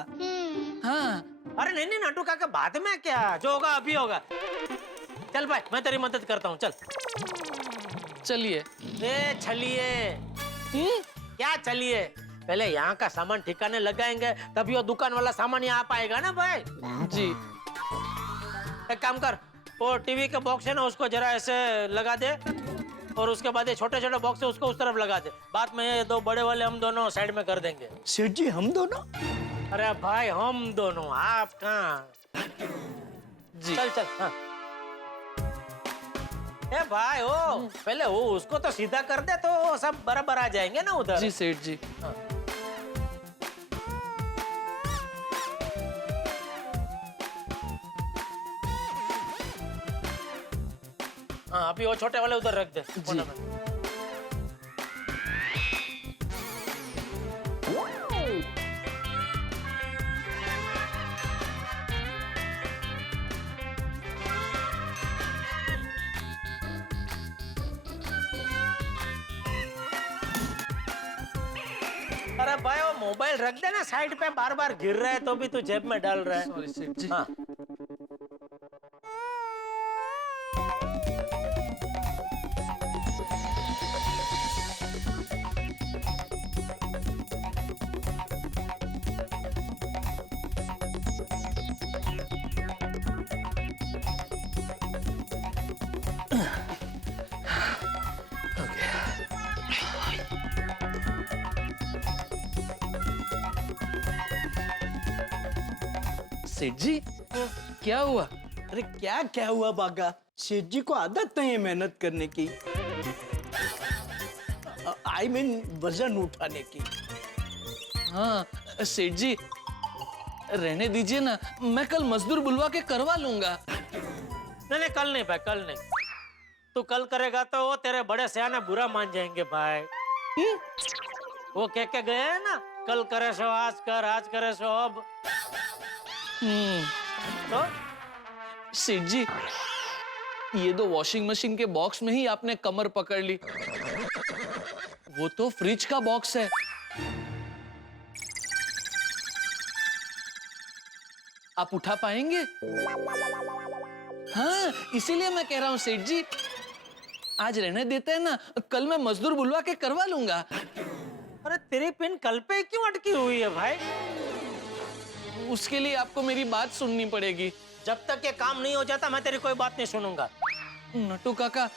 हाँ। अरे नहीं नहीं नट्टू काका, बाद में क्या, जो होगा अभी होगा। चल भाई मैं तेरी मदद करता हूँ, चल। चलिए। ए छलिए, क्या चलिए? पहले यहाँ का सामान ठिकाने लगाएंगे तभी वो दुकान वाला सामान यहाँ पाएगा ना भाई। जी। एक काम कर, वो टीवी का बॉक्स है ना, उसको जरा ऐसे लगा दे, और उसके बाद ये छोटे छोटे बॉक्स है उसको उस तरफ लगा दे। बाद में ये 2 बड़े वाले हम दोनों साइड में कर देंगे। सेठ जी हम दोनों? अरे भाई हम दोनों, आप कहाँ? जी। चल चल। हाँ ए भाई ओ पहले वो उसको तो सीधा कर दे तो सब बराबर आ जाएंगे ना उधर। जी सेठ जी। हाँ अभी वो छोटे वाले उधर रख दे कोने में। अरे भाई वो मोबाइल रख दे ना साइड पे, बार बार गिर रहा है तो भी तू जेब में डाल रहा है। सॉरी सेठ जी। हाँ सेठ जी क्या हुआ? अरे क्या क्या हुआ बागा, सेठ जी को आदत नहीं है मेहनत करने की, आई मीन वजन उठाने की। हाँ सेठ जी रहने दीजिए ना, मैं कल मजदूर बुलवा के करवा लूंगा। नहीं नहीं कल नहीं भाई, कल नहीं। तू कल करेगा तो वो तेरे बड़े सियाने बुरा मान जाएंगे भाई। वो कह के गए हैं ना, कल करे सो आज कर, आज करे सो अब। तो सेठ जी ये तो वॉशिंग मशीन के बॉक्स में ही आपने कमर पकड़ ली, वो तो फ्रिज का बॉक्स है। आप उठा पाएंगे? हाँ इसीलिए मैं कह रहा हूं सेठ जी, आज रहने देते हैं ना, कल मैं मजदूर बुलवा के करवा लूंगा। अरे तेरी पिन कल पे क्यों अटकी हुई है भाई? उसके लिए आपको मेरी बात सुननी पड़ेगी। जब तक ये काम नहीं हो जाता मैं तेरी कोई बात नहीं सुनूंगा। नटू काका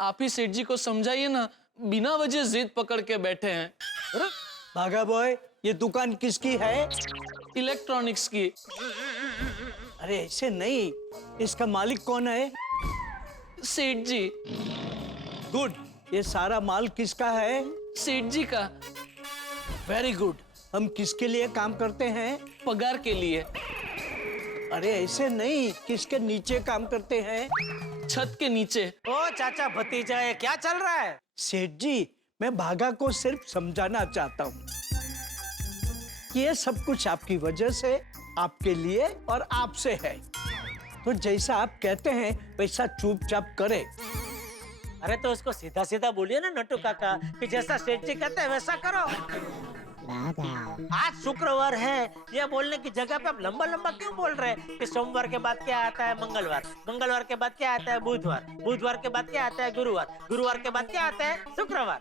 आप ही सेठ जी को समझाइए ना, बिना वजह जिद पकड़ के बैठे हैं। अरे भागा बॉय, ये दुकान किसकी है? इलेक्ट्रॉनिक्स की। अरे ऐसे नहीं, इसका मालिक कौन है? सेठ जी। गुड, ये सारा माल किसका है? सेठ जी का। Very good. हम किसके लिए काम करते हैं? पगार के लिए। अरे ऐसे नहीं, किसके नीचे काम करते हैं? छत के नीचे। ओ चाचा भतीजा ये क्या चल रहा है? सेठ जी मैं भागा को सिर्फ समझाना चाहता हूँ कि ये सब कुछ आपकी वजह से, आपके लिए और आपसे है। तो जैसा आप कहते हैं वैसा चुपचाप करे। अरे तो उसको सीधा सीधा बोलिए ना नट्टू काका कि जैसा सेठ जी कहते हैं वैसा करो। आज शुक्रवार है, ये बोलने की जगह पे आप लंबा लंबा क्यों बोल रहे हैं कि सोमवार के बाद क्या आता है मंगलवार, मंगलवार के बाद क्या आता है बुधवार, बुधवार के बाद क्या आता है गुरुवार, गुरुवार के बाद क्या आता है शुक्रवार।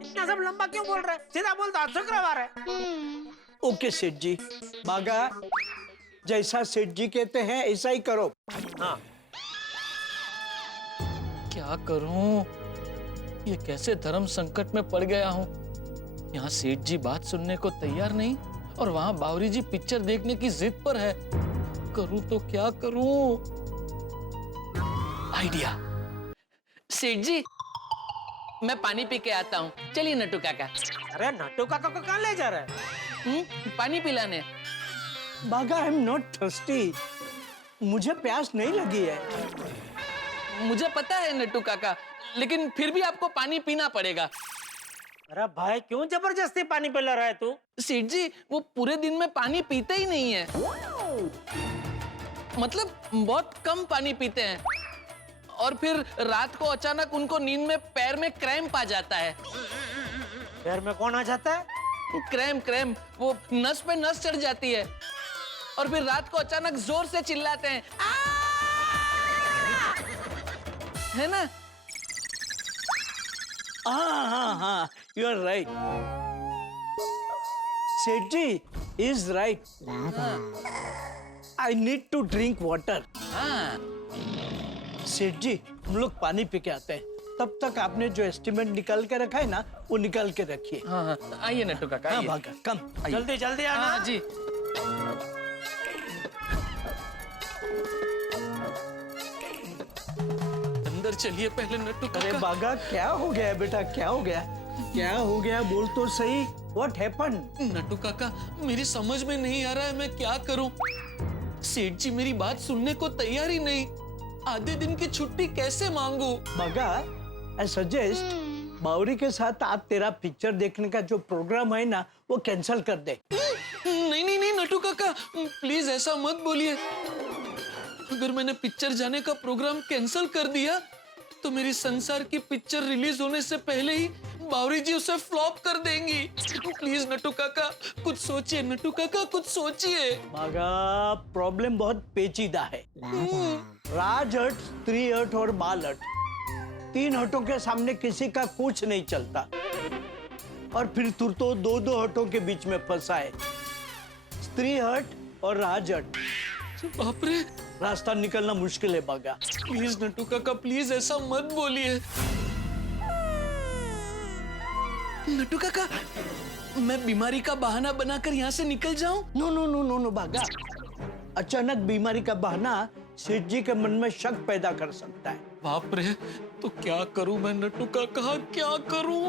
इतना सब लंबा क्यों बोल रहे हैं? सीधा बोल दो आज शुक्रवार है। ओके सेठ जी, बागा जैसा सेठ जी कहते हैं ऐसा ही करो। हाँ क्या करूं? ये कैसे धर्म संकट में पड़ गया हूं। यहाँ सेठ जी बात सुनने को तैयार नहीं और वहां बावरी जी पिक्चर देखने की जिद पर है। करूं तो क्या करूं? आइडिया। सेठ जी मैं पानी पी के आता हूँ, चलिए नट्टू काका। अरे नट्टू काका को कहाँ ले जा रहा है? पानी पिलाने। बागा आई एम नॉट थर्स्टी, मुझे प्यास नहीं लगी है। मुझे पता है नट्टू काका, लेकिन फिर भी आपको पानी पीना पड़ेगा। अरे भाई क्यों जबरदस्ती पानी पिला रहा है तू? सेठ जी वो पूरे दिन में पानी पीते ही नहीं है, मतलब बहुत कम पानी पीते हैं और फिर रात को अचानक उनको नींद में पैर में क्रैम्प आ जाता है। पैर में कौन आ जाता है? क्रैम्प, वो नस पे नस चढ़ जाती है और फिर रात को अचानक जोर से चिल्लाते हैं, है ना? हाँ, you are right. Seth ji is right. I need to drink water. हाँ सेठ जी हम लोग पानी पी के आते हैं, तब तक आपने जो एस्टिमेट निकाल के रखा है ना वो निकाल के रखिए। हाँ आइए नट्टू काका। हाँ आइए। भागा कम। जल्दी जल्दी आना। हाँ जी। चलिए पहले नट्टू अरे काका। बागा क्या हो गया बेटा, क्या हो गया, क्या हो गया, बोल तो सही। What happen? नट्टू काका मेरी समझ में नहीं आ रहा है मैं क्या करूं। सेठ जी मेरी बात सुनने को तैयार ही नहीं। आधे दिन की छुट्टी कैसे मांगू? बागा, आई सजेस्ट बावरी के साथ आज तेरा पिक्चर देखने का जो प्रोग्राम है ना, वो कैंसिल कर दे। नहीं नहीं नहीं नट्टू काका, प्लीज ऐसा मत बोलिए। अगर मैंने पिक्चर जाने का प्रोग्राम कैंसिल कर दिया तो मेरी संसार की पिक्चर रिलीज होने से पहले ही बावरी जी उसे फ्लॉप कर देंगी। प्लीज नट्टू काका कुछ सोचिए, नट्टू काका कुछ सोचिए। बागा, प्रॉब्लम बहुत पेचीदा है। राज हट, स्त्री हट और बाल हट, तीन हटों के सामने किसी का कुछ नहीं चलता। और फिर तू तो दो दो हटों के बीच में फंसा है, स्त्री हट और राज हट। बाप रे, रास्ता निकलना मुश्किल है बागा। प्लीज नट्टू काका प्लीज ऐसा मत बोलिए। नट्टू काका मैं बीमारी का बहाना बनाकर यहाँ से निकल जाऊं? No no no no no Bagha, अचानक बीमारी का बहाना सेठ जी के मन में शक पैदा कर सकता है। बाप रे, तो क्या करूं मैं नट्टू काका, क्या करूं?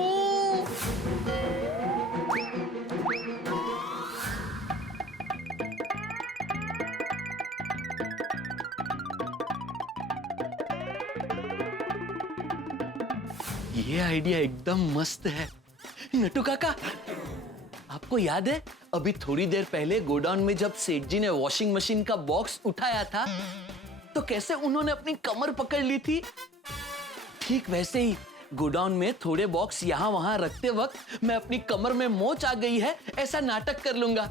ये आइडिया एकदम मस्त है। नट्टू काका आपको याद है अभी थोड़ी देर पहले गोडाउन में जब सेठ जी ने वॉशिंग मशीन का बॉक्स उठाया था तो कैसे उन्होंने अपनी कमर पकड़ ली थी? ठीक वैसे ही गोडाउन में थोड़े बॉक्स यहाँ वहां रखते वक्त मैं अपनी कमर में मोच आ गई है ऐसा नाटक कर लूंगा।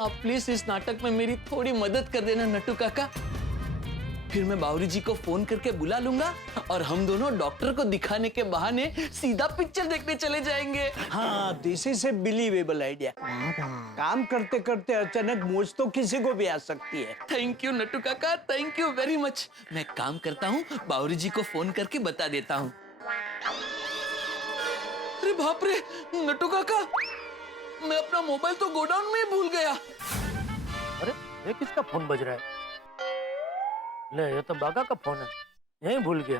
आप प्लीज इस नाटक में मेरी थोड़ी मदद कर देना नट्टू काका। फिर मैं बावरी जी को फोन करके बुला लूंगा और हम दोनों डॉक्टर को दिखाने के बहाने सीधा पिक्चर देखने चले जाएंगे। हाँ, this is a believable idea. काम करते करते अचानक मोच तो किसी को भी आ सकती है। थैंक यू नट्टू काका, थैंक यू वेरी मच। मैं काम करता हूँ, बावरी जी को फोन करके बता देता हूँ। अरे बाप रे नट्टू काका, मैं अपना मोबाइल तो गोडाउन में ही भूल गया। अरे ये किसका फोन बज रहा है? ले ये तो बागा का फोन है, यहीं भूल गया।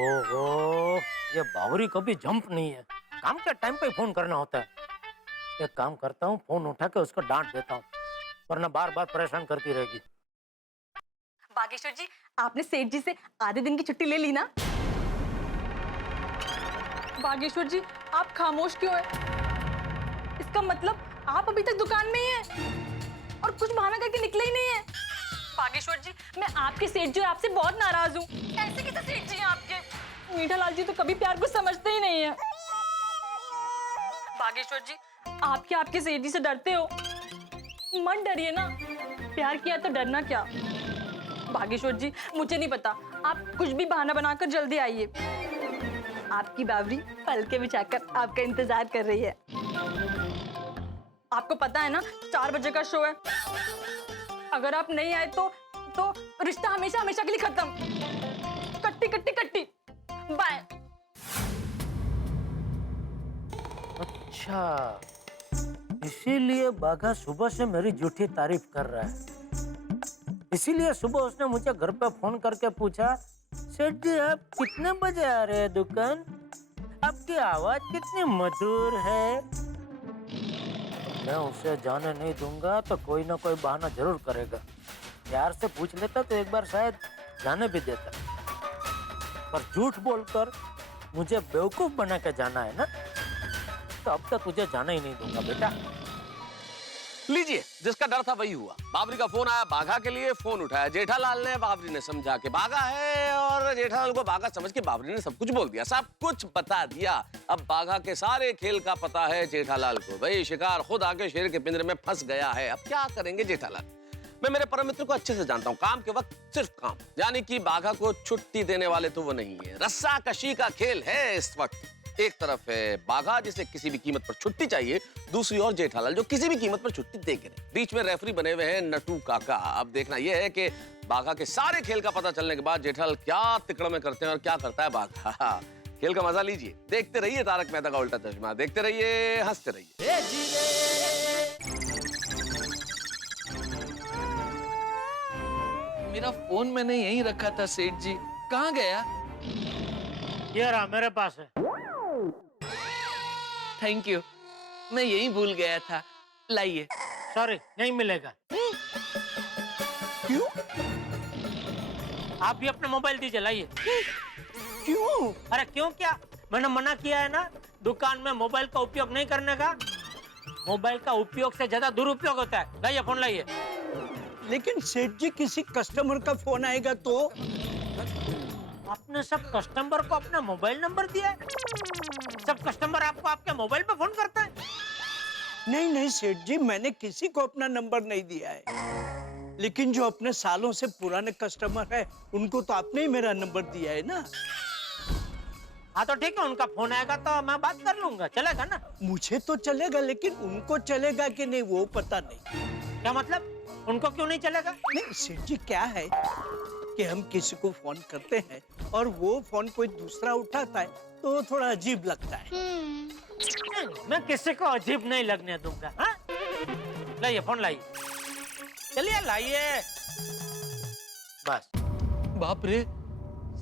ओहो, ये बावरी कभी जंप नहीं है, काम के टाइम पे फोन करना होता है। एक काम करता हूँ, फोन उठा के उसको डांट देता हूँ, वरना बार बार परेशान करती रहेगी। बागेश्वर जी, आपने सेठ जी से आधे दिन की छुट्टी ले ली ना? बागेश्वर जी, आप खामोश क्यों हैं? इसका मतलब आप अभी तक दुकान में ही हैं और कुछ बहाना करके निकले ही नहीं है। बागेश्वर जी, मैं आपके सेठ जी आपसे बहुत नाराज हूँ। ऐसे कैसे सेठ जी हैं आपके? मीठा लाल जी तो कभी प्यार को समझते ही नहीं है। बागेश्वर जी, आप क्या आपके सेठ जी से डरते हो? मत डरिए ना, प्यार किया तो डरना क्या। बागेश्वर जी, मुझे नहीं पता, आप कुछ भी बहाना बनाकर जल्दी आइए। आपकी बावरी पलके बिछाकर आपका इंतजार कर रही है। आपको पता है ना 4 बजे का शो है। अगर आप नहीं आए तो रिश्ता हमेशा हमेशा के लिए खत्म। कट्टी कट्टी कट्टी, बाय। अच्छा, इसीलिए बागा सुबह से मेरी झूठी तारीफ कर रहा है। इसीलिए सुबह उसने मुझे घर पे फोन करके पूछा, सेठ जी आप कितने बजे आ रहे हैं दुकान? आपकी आवाज कितनी मधुर है। मैं उसे जाने नहीं दूंगा तो कोई ना कोई बहाना जरूर करेगा। प्यार से पूछ लेता तो एक बार शायद जाने भी देता, पर झूठ बोलकर मुझे बेवकूफ बना के जाना है ना, तो अब तक तुझे जाना ही नहीं दूंगा बेटा। लीजिए, जिसका डर था वही हुआ। बाबरी का फोन आया, बाघा के लिए फोन उठाया जेठालाल ने। बाबरी ने समझा कि बाघा है और जेठालाल को बाघा समझ के बाबरी ने सब कुछ बोल दिया, सब कुछ बता दिया। अब बाघा के सारे खेल का पता है जेठालाल को। भाई शिकार खुद आके शेर के पिंजरे में फंस गया है। अब क्या करेंगे जेठालाल? मैं मेरे परम मित्र को अच्छे से जानता हूँ। काम के वक्त सिर्फ काम, यानी कि बाघा को छुट्टी देने वाले तो वो नहीं है। रस्सा कशी का खेल है इस वक्त। एक तरफ है बाघा जिसे किसी भी कीमत पर छुट्टी चाहिए, दूसरी ओर जेठालाल जो किसी भी कीमत पर छुट्टी देके नहीं। बीच में रेफरी बने हुए हैं नट्टू काका। अब देखना यह है कि बाघा के सारे खेल का पता चलने के बाद जेठालाल क्या तिकड़ में करते हैं और क्या करता है बाघा। खेल का मजा लीजिए, देखते रहिए तारक मेहता का उल्टा चश्मा, देखते रहिए, हंसते रहिए। मेरा फोन मैंने यहीं रखा था सेठ जी, कहाँ गया? ये रहा मेरे पास है। थैंक यू, मैं यहीं भूल गया था, लाइए। सॉरी, नहीं मिलेगा। क्यों? आप भी अपना मोबाइल दीजिए, लाइए। क्यों? अरे क्यों क्या? मैंने मना किया है ना दुकान में मोबाइल का उपयोग नहीं करने का। मोबाइल का उपयोग से ज्यादा दुरुपयोग होता है। लाइए फोन, लाइए। लेकिन सेठ जी किसी कस्टमर का फोन आएगा तो? आपने सब कस्टमर को अपना मोबाइल नंबर दिया है? सब कस्टमर आपको आपके मोबाइल पे फोन करता है? नहीं नहीं सेठ जी, मैंने किसी को अपना नंबर नहीं दिया है, लेकिन जो अपने सालों से पुराने कस्टमर है उनको तो आपने ही मेरा नंबर दिया है ना। हाँ तो ठीक है, उनका फोन आएगा तो मैं बात कर लूंगा, चलेगा ना? मुझे तो चलेगा, लेकिन उनको चलेगा कि नहीं वो पता नहीं। क्या मतलब? उनको क्यों नहीं चलेगा? नहीं सेठ जी, क्या है कि हम किसी को फोन करते हैं और वो फोन कोई दूसरा उठाता है तो थोड़ा अजीब लगता है। मैं किसी को अजीब नहीं लगने दूंगा। हाँ? लाइए फोन, लाइए, चलिए लाइए, बस। बाप रे,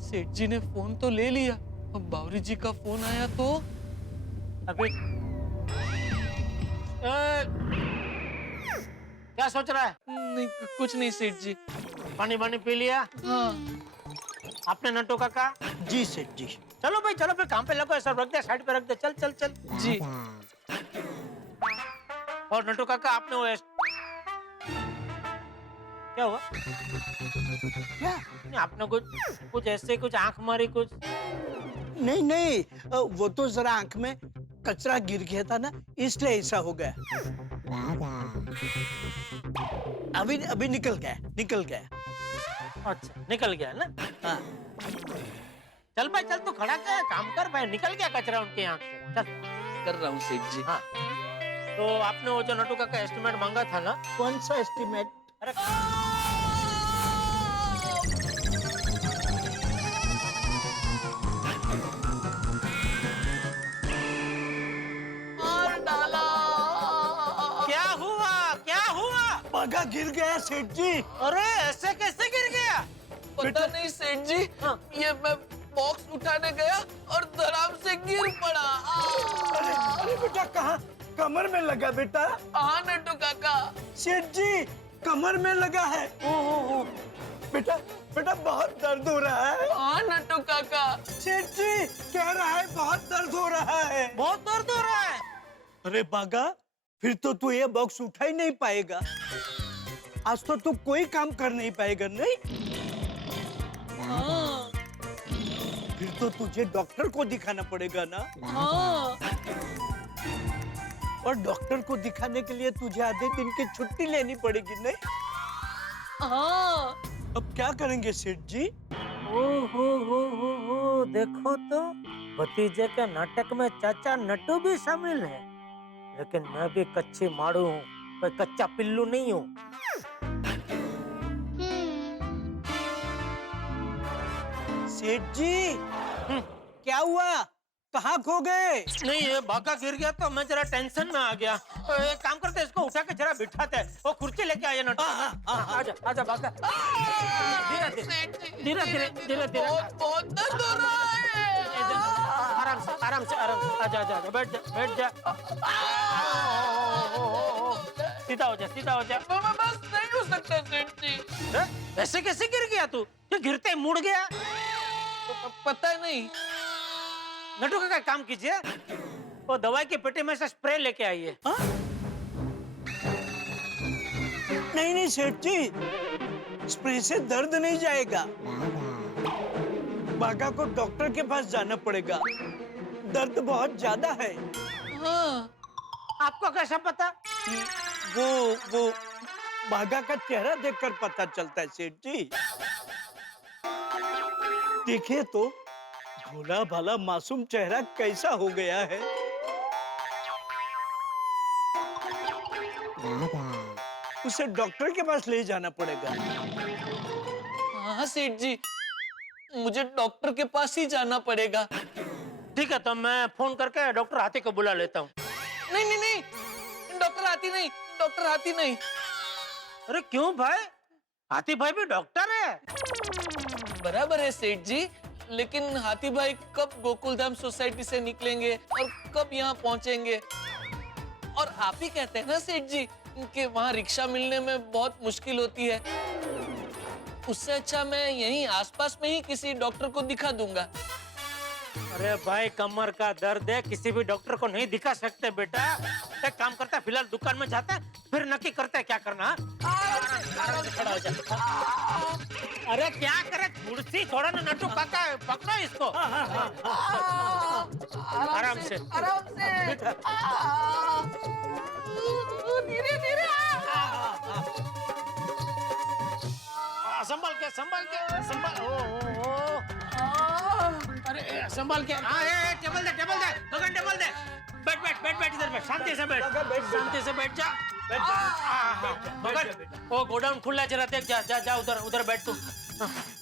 सेठ जी ने फोन तो ले लिया, अब बावरी जी का फोन आया तो? अभी क्या सोच रहा है? नहीं, कुछ नहीं सेठ जी। पानी वानी पी लिया? हाँ। आपने नटू काका? जी सेठ जी। चलो भाई चलो, फिर काम पे लगो, सब रख दे, साइड पे रख दे, चल चल चल। जी। और नटू काका, आपने वो क्या हुआ? क्या? नहीं, आपने कुछ ऐसे कुछ आंख मारी कुछ? नहीं नहीं, वो तो जरा आंख में कचरा गिर गया था ना, इसलिए ऐसा हो गया। अभी अभी निकल गया। अच्छा, निकल गया ना? हाँ। चल भाई चल, तू खड़ा क्या है? काम कर भाई, निकल गया कचरा उनकी आंख से, चल। कर रहा हूँ सेठ जी। हाँ, तो आपने वो जो नटू काका एस्टिमेट मांगा था ना? कौन सा एस्टिमेट? अरे क्या हुआ? बागा गिर गया सेठ जी। अरे ऐसे कैसे गिर गया? पता नहीं सेठ जी, हाँ। ये मैं बॉक्स उठाने गया और धड़ाम से गिर पड़ा। अरे बेटा, कहाँ? कमर में लगा बेटा? हाँ नट्टू काका। सेठ जी, कमर में लगा है। ओ। बेटा बेटा, बहुत दर्द हो रहा है। हाँ नट्टू काका। सेठ जी कह रहा है बहुत दर्द हो रहा है। बहुत दर्द हो रहा है? अरे बागा, फिर तो तू ये बॉक्स उठा ही नहीं पाएगा। आज तो तू कोई काम कर नहीं पाएगा, नहीं? हाँ। फिर तो तुझे डॉक्टर को दिखाना पड़ेगा ना? हाँ। और डॉक्टर को दिखाने के लिए तुझे आधे दिन की छुट्टी लेनी पड़ेगी, नहीं? हाँ। अब क्या करेंगे सेठ जी? हो, देखो तो भतीजे के नाटक में चाचा नट्टू भी शामिल है, लेकिन मैं भी कच्ची मारू हूँ, कोई कच्चा पिल्लू नहीं हूँ। सेठ जी, क्या हुआ? कहाँ खो गए? नहीं, ये बाका गिर गया तो मैं जरा टेंशन में आ गया। एक काम करते हैं, इसको उठा के जरा बिठाते हैं। वो कुर्सी लेके आइए नट्टू। आजा आजा बाका, धीरे बहुत दर्द हो रहा है। आराम से आजा आजा, बैठ जा। सीधा हो जा। मैं बस नहीं हो सकता सेठ जी। ऐसे कैसे गिर गया तू? क्या गिरते ही मुड़ गया? पता नहीं। नट्टू का काम कीजिए, वो दवाई की पेटी में से स्प्रे लेके आइए। नहीं सेठ जी, स्प्रे से दर्द नहीं जाएगा। बागा को डॉक्टर के पास जाना पड़ेगा, दर्द बहुत ज्यादा है। हाँ। आपको कैसा पता? वो बागा का चेहरा देखकर पता चलता है सेठ जी। देखिए तो, भोला भाला मासूम चेहरा कैसा हो गया है। उसे डॉक्टर के पास ले जाना पड़ेगा। हाँ सेठ जी, मुझे डॉक्टर के पास ही जाना पड़ेगा। ठीक है, तो मैं फोन करके डॉक्टर हाथी को बुला लेता हूँ। नहीं, डॉक्टर हाथी नहीं। अरे क्यों भाई? हाथी भाई भी डॉक्टर है। है। बराबर है सेठ जी, लेकिन हाथी भाई कब गोकुलधाम सोसाइटी से निकलेंगे और कब यहाँ पहुँचेंगे? और आप ही कहते हैं ना सेठ जी कि वहाँ रिक्शा मिलने में बहुत मुश्किल होती है। उससे अच्छा मैं यहीं आसपास में ही किसी डॉक्टर को दिखा दूंगा। अरे भाई, कमर का दर्द है, किसी भी डॉक्टर को नहीं दिखा सकते बेटा। एक काम करता है, फिलहाल दुकान में जाता है, फिर नक्की करता है क्या करना। आराम से खड़ा हो जा। अरे क्या करे, कुर्सी छोड़ो ना नट्टू काका, पकड़ो इसको। आराम से धीरे धीरे। संभाल के अरे संभाल के। हाँ, टेबल दे दुकान टेबल दे। बैठ इधर बैठ, शांति से बैठ जा। मगर वो गोडाउन खुला जरा देख, जा उधर बैठ तू।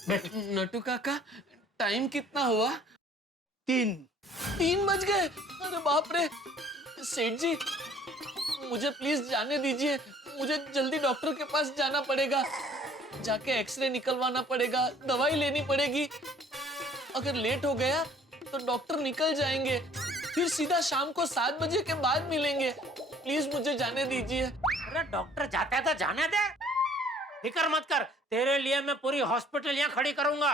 बैठ। नटू काका, टाइम कितना हुआ? 3 बज गए। अरे बाप रे। सेठ जी, मुझे प्लीज जाने दीजिए, मुझे जल्दी डॉक्टर के पास जाना पड़ेगा। जाके एक्सरे निकलवाना पड़ेगा, दवाई लेनी पड़ेगी। अगर लेट हो गया तो डॉक्टर निकल जाएंगे, फिर सीधा शाम को 7 बजे के बाद मिलेंगे। प्लीज मुझे जाने दीजिए। अरे डॉक्टर जाता है तो जाने दे, फिक्र मत कर। तेरे लिए मैं पूरी हॉस्पिटल यहाँ खड़ी करूंगा।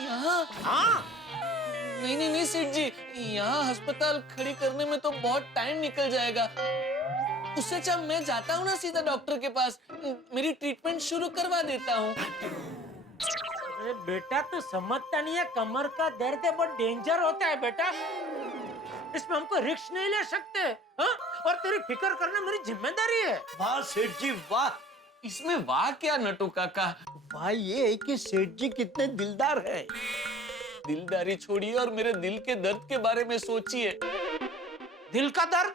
यहाँ? हाँ। नहीं सेठ जी, यहाँ अस्पताल खड़ी करने में तो बहुत टाइम निकल जाएगा। उससे अच्छा मैं जाता हूँ ना सीधा डॉक्टर के पास, मेरी ट्रीटमेंट शुरू करवा देता हूँ। अरे बेटा, तू समझता नहीं है, कमर का दर्द है, बहुत डेंजर होता है बेटा। इसमें हमको रिस्क नहीं ले सकते। हाँ? और तेरी फिक्र करना मेरी जिम्मेदारी है। वाह सेठ जी वाह। इसमें वाह क्या नटू काका? वाह ये है कि सेठ जी कितने दिलदार है। दिलदारी छोड़िए और मेरे दिल के दर्द के बारे में सोचिए। दिल का दर्द?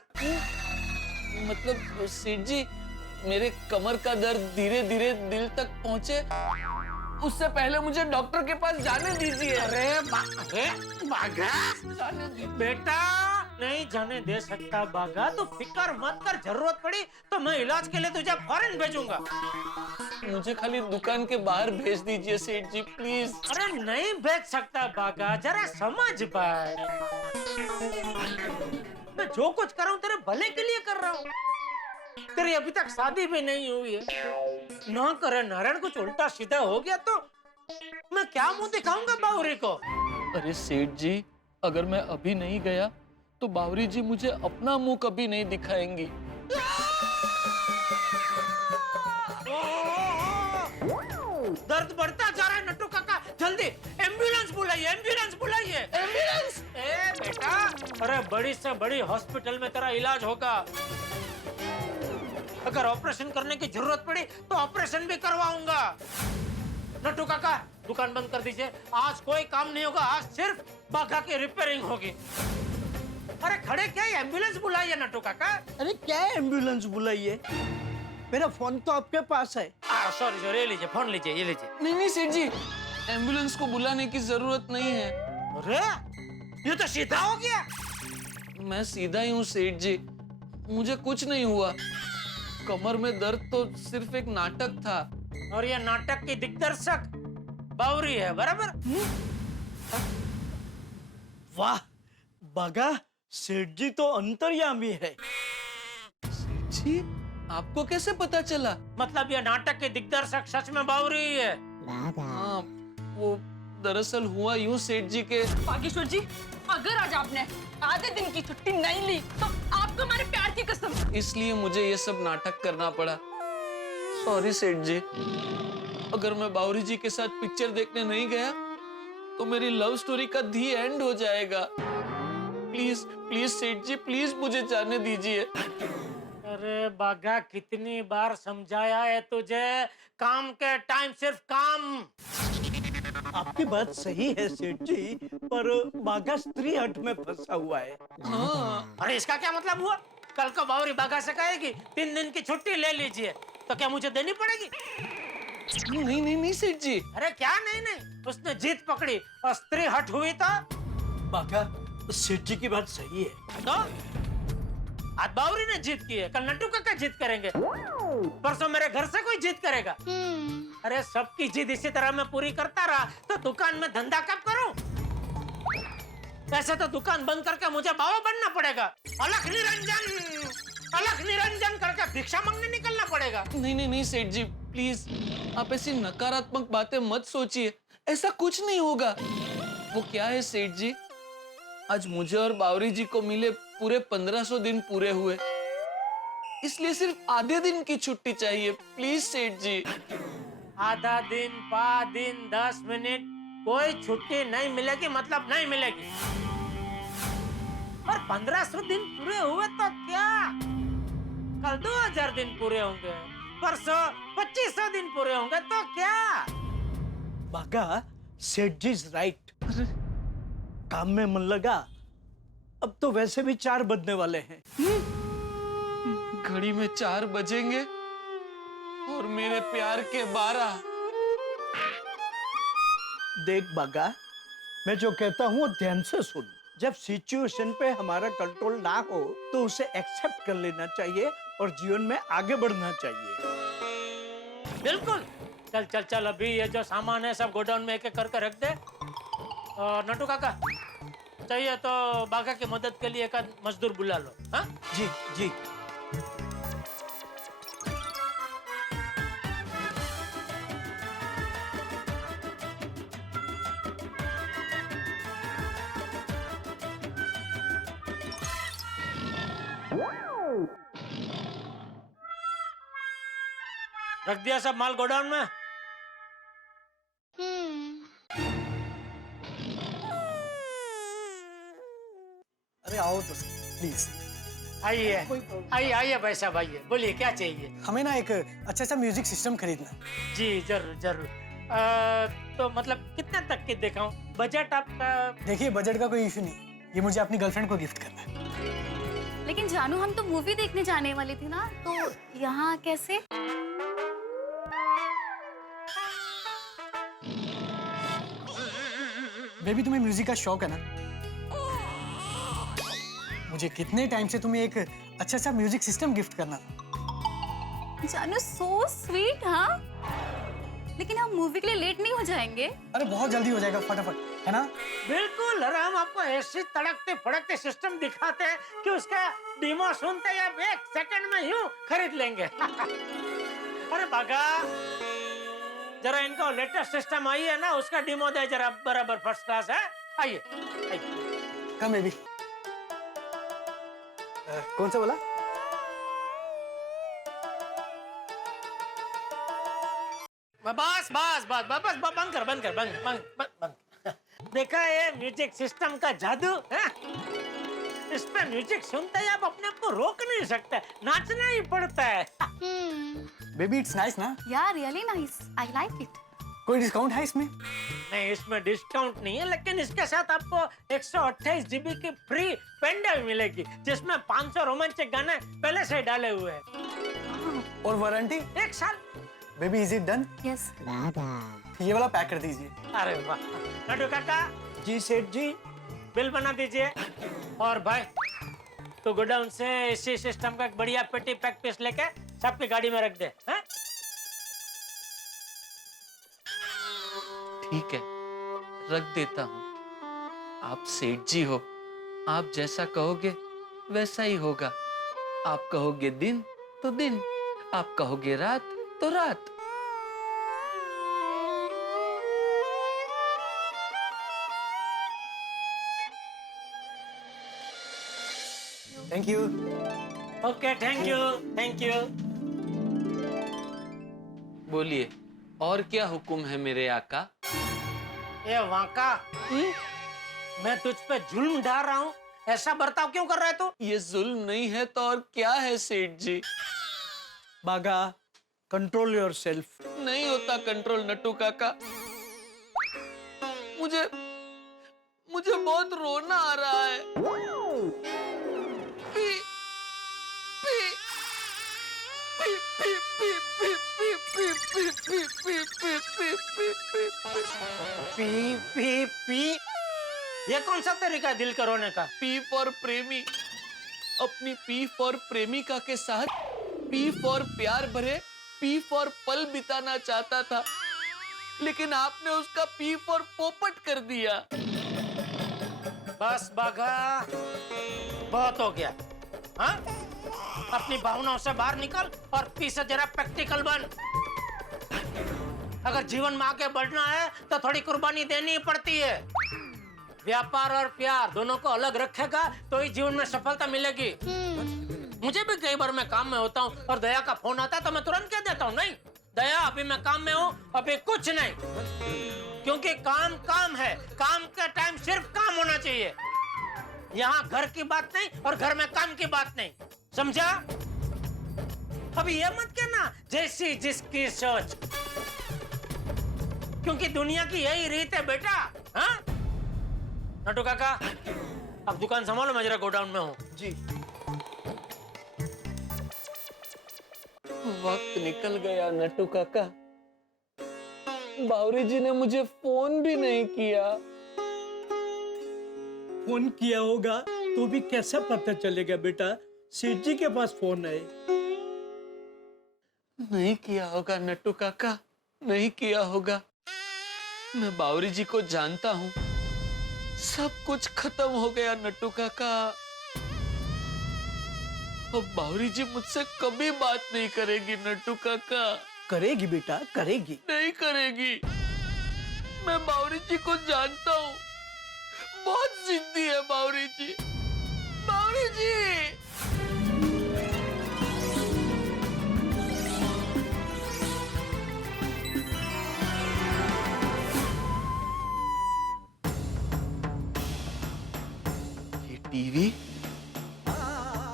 मतलब सेठ जी, मेरे कमर का दर्द धीरे धीरे दिल तक पहुँचे, उससे पहले मुझे डॉक्टर के पास जाने दीजिए। अरे बागा, बेटा नहीं जाने दे सकता बागा। तो फिक्र मत कर, जरूरत पड़ी तो मैं इलाज के लिए तुझे फॉरेन भेजूंगा। मुझे खाली दुकान के बाहर भेज दीजिए सेठ जी, प्लीज। अरे नहीं भेज सकता बागा, जरा समझ पाए। मैं जो कुछ कर रहा हूँ तेरे भले के लिए कर रहा हूँ। तेरी अभी तक शादी भी नहीं हुई है। ना करे नारायण, कुछ उल्टा सीधा हो गया तो मैं क्या मुंह दिखाऊंगा बावरी को। अरे सेठ जी, अगर मैं अभी नहीं गया तो बावरी जी मुझे अपना मुंह कभी नहीं दिखाएंगी। दर्द बढ़ता जा रहा है नट्टू काका, जल्दी एम्बुलेंस बुलाइए। एम्बुलेंस? ए बेटा, अरे बड़ी से बड़ी हॉस्पिटल में तेरा इलाज होगा। अगर ऑपरेशन करने की जरूरत पड़ी तो ऑपरेशन भी करवाऊंगा। नट्टू काका, दुकान बंद कर दीजिए। आज कोई काम नहीं होगा, आज सिर्फ बाघा की रिपेयरिंग होगी। अरे खड़े क्या, एम्बुलेंस बुलाइए नट्टू काका। अरे क्या एम्बुलेंस बुलाइए, मेरा फोन तो आपके पास है। सॉरी, ये लीजिए फोन, लीजिए, ये लीजिए। नहीं सेठ जी, एम्बुलेंस को बुलाने की जरूरत नहीं है। अरे ये तो सीधा हो गया। मैं सीधा ही हूँ सेठ जी, मुझे कुछ नहीं हुआ। कमर में दर्द तो सिर्फ एक नाटक था। और ये नाटक की दिग्दर्शक बावरी है, बराबर? वाह बागा, सेठ जी तो अंतर्यामी है। सेठ जी, आपको कैसे पता चला? मतलब ये नाटक के दिग्दर्शक सच में बावरी ही है। हाँ, वो दरअसल हुआ यूं सेठ जी के। बागेश्वर जी, अगर आज आपने आधे दिन की छुट्टी नहीं ली तो आपको हमारे प्यार की कसम। इसलिए मुझे ये सब नाटक करना पड़ा। सॉरी सेठ जी। अगर मैं बावरी जी के साथ पिक्चर देखने नहीं गया तो मेरी लव स्टोरी का दी एंड हो जाएगा। प्लीज प्लीज सेठ जी, प्लीज मुझे जाने दीजिए। अरे बागा, कितनी बार समझाया है तुझे, काम के टाइम सिर्फ काम। आपकी बात सही है सेठ जी, पर बागा स्त्री हट में फंसा हुआ है। हाँ। अरे इसका क्या मतलब हुआ? कल को बावरी बागा से कहेगी 3 दिन की छुट्टी ले लीजिए, तो क्या मुझे देनी पड़ेगी? नहीं सेठ जी। अरे क्या नहीं, उसने जीत पकड़ी और स्त्री हट हुई तो? बागा, सेठ जी की बात सही है। तो आज बावरी ने जीत की है, कल नट्टू काका जीत करेंगे, परसों मेरे घर से कोई जीत करेगा। अरे सबकी जीत इसी तरह मैं पूरी करता रहा तो दुकान में धंधा कब करूं? ऐसे तो दुकान बंद करके मुझे बाबा बनना पड़ेगा। अलख निरंजन करके भिक्षा मांगने निकलना पड़ेगा। नहीं नहीं नहीं सेठ जी, प्लीज आप ऐसी नकारात्मक बातें मत सोचिए, ऐसा कुछ नहीं होगा। वो क्या है सेठ जी, आज मुझे और बावरी जी को मिले पूरे 1500 दिन पूरे हुए, इसलिए सिर्फ आधे दिन की छुट्टी चाहिए, प्लीज सेठ जी। आधा दिन, 5 दिन, 10 मिनट, कोई छुट्टी नहीं मिलेगी, मतलब नहीं मिलेगी। और 1500 दिन पूरे हुए तो क्या, कल 2000 दिन पूरे होंगे, परसों 2500 दिन पूरे होंगे तो क्या। बागा, सेठ जी इज राइट। काम में मन लगा, अब तो वैसे भी 4 बजने वाले हैं। घड़ी में 4 बजेंगे और मेरे प्यार के 12। देख बागा, मैं जो कहता हूँ ध्यान से सुन। जब सिचुएशन पे हमारा कंट्रोल ना हो तो उसे एक्सेप्ट कर लेना चाहिए और जीवन में आगे बढ़ना चाहिए। बिल्कुल। चल चल चल, अभी ये जो सामान है सब गोडाउन में एक एक करके रख दे। और नटू काका, चाहिए तो बागा की मदद के लिए एक आध मजदूर बुला लो। हाँ जी जी। रख दिया सब माल गोडाउन में। अरे आओ तो प्लीज। आइए आइए आइए भाई साहब, आइए, बोलिए क्या चाहिए। हमें ना एक अच्छा सा म्यूजिक सिस्टम खरीदना। जी जरूर जरूर। तो मतलब कितने तक की दिखाऊं, बजट आपका? देखिए बजट का कोई इशू नहीं, ये मुझे अपनी गर्लफ्रेंड को गिफ्ट करना है। लेकिन जानू, हम तो मूवी देखने जाने वाली थी ना, तो यहाँ कैसे? बेबी, तुम्हें म्यूजिक का शौक है ना? मुझे कितने टाइम से तुम्हें एक अच्छा सा म्यूजिक सिस्टम गिफ्ट करना था। जानू सो स्वीट। हाँ, लेकिन हम मूवी के लिए लेट नहीं हो जाएंगे? अरे बहुत जल्दी हो जाएगा, फटाफट, है ना? बिल्कुल। अरे हम आपको ऐसी तड़कते फड़कते सिस्टम दिखाते हैं कि उसका डेमो सुनते ही आप 1 सेकंड में यूं खरीद लेंगे। अरे बागा, जरा इनका लेटेस्ट सिस्टम आई है ना, उसका डेमो दे जरा, बराबर फर्स्ट क्लास है। आइए आइए। Come baby. कौन सा बोला? बस बस बस बस बस बंद कर बंद कर बंद बंद बंद। देखा ये म्यूजिक सिस्टम का जादू है? इस पे म्यूजिक सुनते ही आप अपने आप को रोक नहीं सकते, नाचना ही पड़ता है। बेबी इट्स नाइस ना? या really nice, I like it. कोई डिस्काउंट है इसमें? नहीं, इसमें डिस्काउंट नहीं है, लेकिन इसके साथ आपको 128 GB की फ्री पेन ड्राइव मिलेगी, जिसमें 500 रोमांचक गाने पहले से डाले हुए हैं। और वारंटी 1 साल। Baby is it done? Yes. ये वाला पैक कर दीजिए। अरे वाह। नटू काका जी सेठ जी। बिल बना दीजिए। और भाई तो गोडाउन से इसी सिस्टम का एक बढ़िया पेटी पैक पीस लेके सबकी गाड़ी में रख दे। हाँ? ठीक है, रख देता हूँ। आप सेठ जी हो, आप जैसा कहोगे वैसा ही होगा। आप कहोगे दिन तो दिन, आप कहोगे रात तो रात। Thank you. Okay, thank you thank you. बोलिए, और क्या हुक्म है मेरे आका? ये वाका, मैं तुझ पे जुल्म ढा रहा हूँ, ऐसा बर्ताव क्यों कर रहा है तू? ये जुल्म नहीं है तो और क्या है सेठ जी? बागा, कंट्रोल योरसेल्फ। नहीं होता कंट्रोल नट्टू काका। मुझे मुझे बहुत रोना आ रहा है। P P P P P P P P P P P P P P P P, ये कौन सा तरीका है दिल का रोने का? पी फॉर प्रेमी। अपनी पी फॉर प्रेमिका के साथ पी फॉर प्यार भरे पी फॉर पल बिताना चाहता था, लेकिन आपने उसका पी फॉर पोपट कर दिया। बस बाघा, बहुत हो गया। हाँ? अपनी भावनाओं से बाहर निकल और पी से जरा प्रैक्टिकल बन। अगर जीवन में आगे बढ़ना है तो थोड़ी कुर्बानी देनी पड़ती है। व्यापार और प्यार दोनों को अलग रखेगा तो ही जीवन में सफलता मिलेगी। मुझे भी कई बार मैं काम में होता हूँ और दया का फोन आता है तो मैं तुरंत कह देता हूँ, नहीं दया अभी मैं काम में हूँ, अभी कुछ नहीं। क्योंकि काम काम है, काम का टाइम सिर्फ काम होना चाहिए। यहाँ घर की बात नहीं और घर में काम की बात नहीं, समझा? अभी ये मत कहना जैसी जिसकी सोच, क्योंकि दुनिया की यही रीत है बेटा। हाँ नटू काका, अब दुकान संभालो, मैं जरा गोडाउन में हूँ। जी। वक्त निकल गया नटू काका, बावरी जी ने मुझे फोन भी नहीं किया। फोन किया होगा तो भी कैसे पता चलेगा बेटा? सेठ जी के पास फोन है। नहीं किया होगा नट्टू काका, नहीं किया होगा। मैं बावरी जी को जानता हूँ, सब कुछ खत्म हो गया नट्टू काका। अब बावरी जी मुझसे कभी बात नहीं करेगी नट्टू काका। करेगी बेटा, करेगी। नहीं करेगी। मैं बावरी जी को जानता हूँ, बहुत जिद्दी है बावरी जी। बावरी जी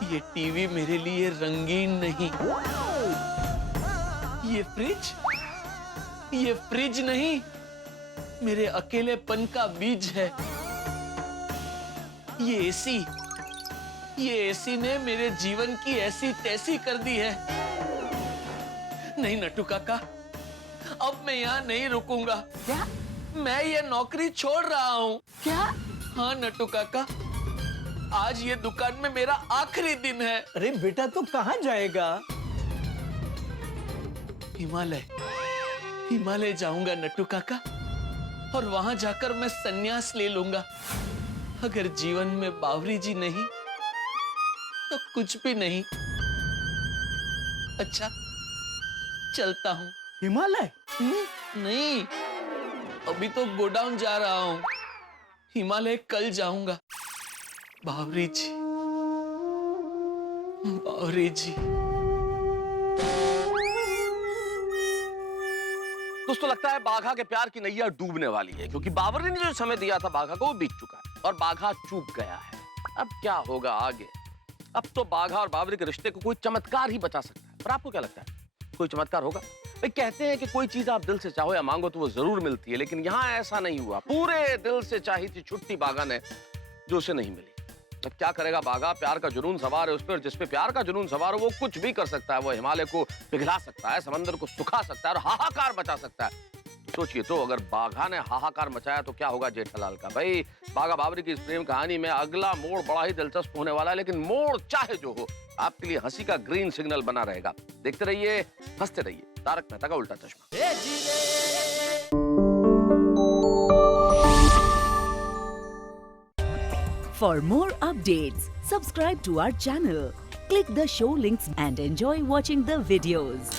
ये टीवी मेरे लिए रंगीन नहीं। ये फ्रिज नहीं, मेरे अकेलेपन का बीज है। ये एसी ने मेरे जीवन की ऐसी तैसी कर दी है। नहीं नट्टू काका, अब मैं यहाँ नहीं रुकूंगा। क्या? मैं ये नौकरी छोड़ रहा हूँ। क्या? हाँ नट्टू काका, आज ये दुकान में मेरा आखिरी दिन है। अरे बेटा तो कहाँ जाएगा? हिमालय जाऊंगा नट्टू काका, और वहां जाकर मैं संन्यास ले लूंगा। अगर जीवन में बावरी जी नहीं तो कुछ भी नहीं। अच्छा चलता हूँ। हिमालय? नहीं, अभी तो गोडाउन जा रहा हूँ। हिमालय कल जाऊंगा। बावरी जी, बावरी जी। दोस्तों लगता है बाघा के प्यार की नैया डूबने वाली है, क्योंकि बावरी ने जो समय दिया था बाघा को वो बीत चुका है और बाघा चूक गया है। अब क्या होगा आगे? अब तो बाघा और बावरी के रिश्ते को कोई चमत्कार ही बचा सकता है। पर आपको क्या लगता है, कोई चमत्कार होगा? भाई कहते हैं कि कोई चीज आप दिल से चाहो या मांगो तो वो जरूर मिलती है, लेकिन यहाँ ऐसा नहीं हुआ। पूरे दिल से चाही थी छुट्टी बाघा ने, जो उसे नहीं मिली। अब क्या करेगा बाघा? प्यार का जुनून सवार है उस पर, जिस पे प्यार का जुनून सवार हो वो कुछ भी कर सकता है। वो हिमालय को पिघला सकता है, समंदर को सुखा सकता है और हाहाकार मचा सकता है। सोचिए तो, अगर बाघा ने हाहाकार मचाया तो क्या होगा जेठालाल का? भाई बाघा बावरी की इस प्रेम कहानी में अगला मोड़ बड़ा ही दिलचस्प होने वाला है, लेकिन मोड़ चाहे जो हो आपके लिए हंसी का ग्रीन सिग्नल बना रहेगा। देखते रहिए, हंसते रहिए। तारक मेहता का उल्टा चश्मा। For more updates, subscribe to our channel, click the show links and enjoy watching the videos.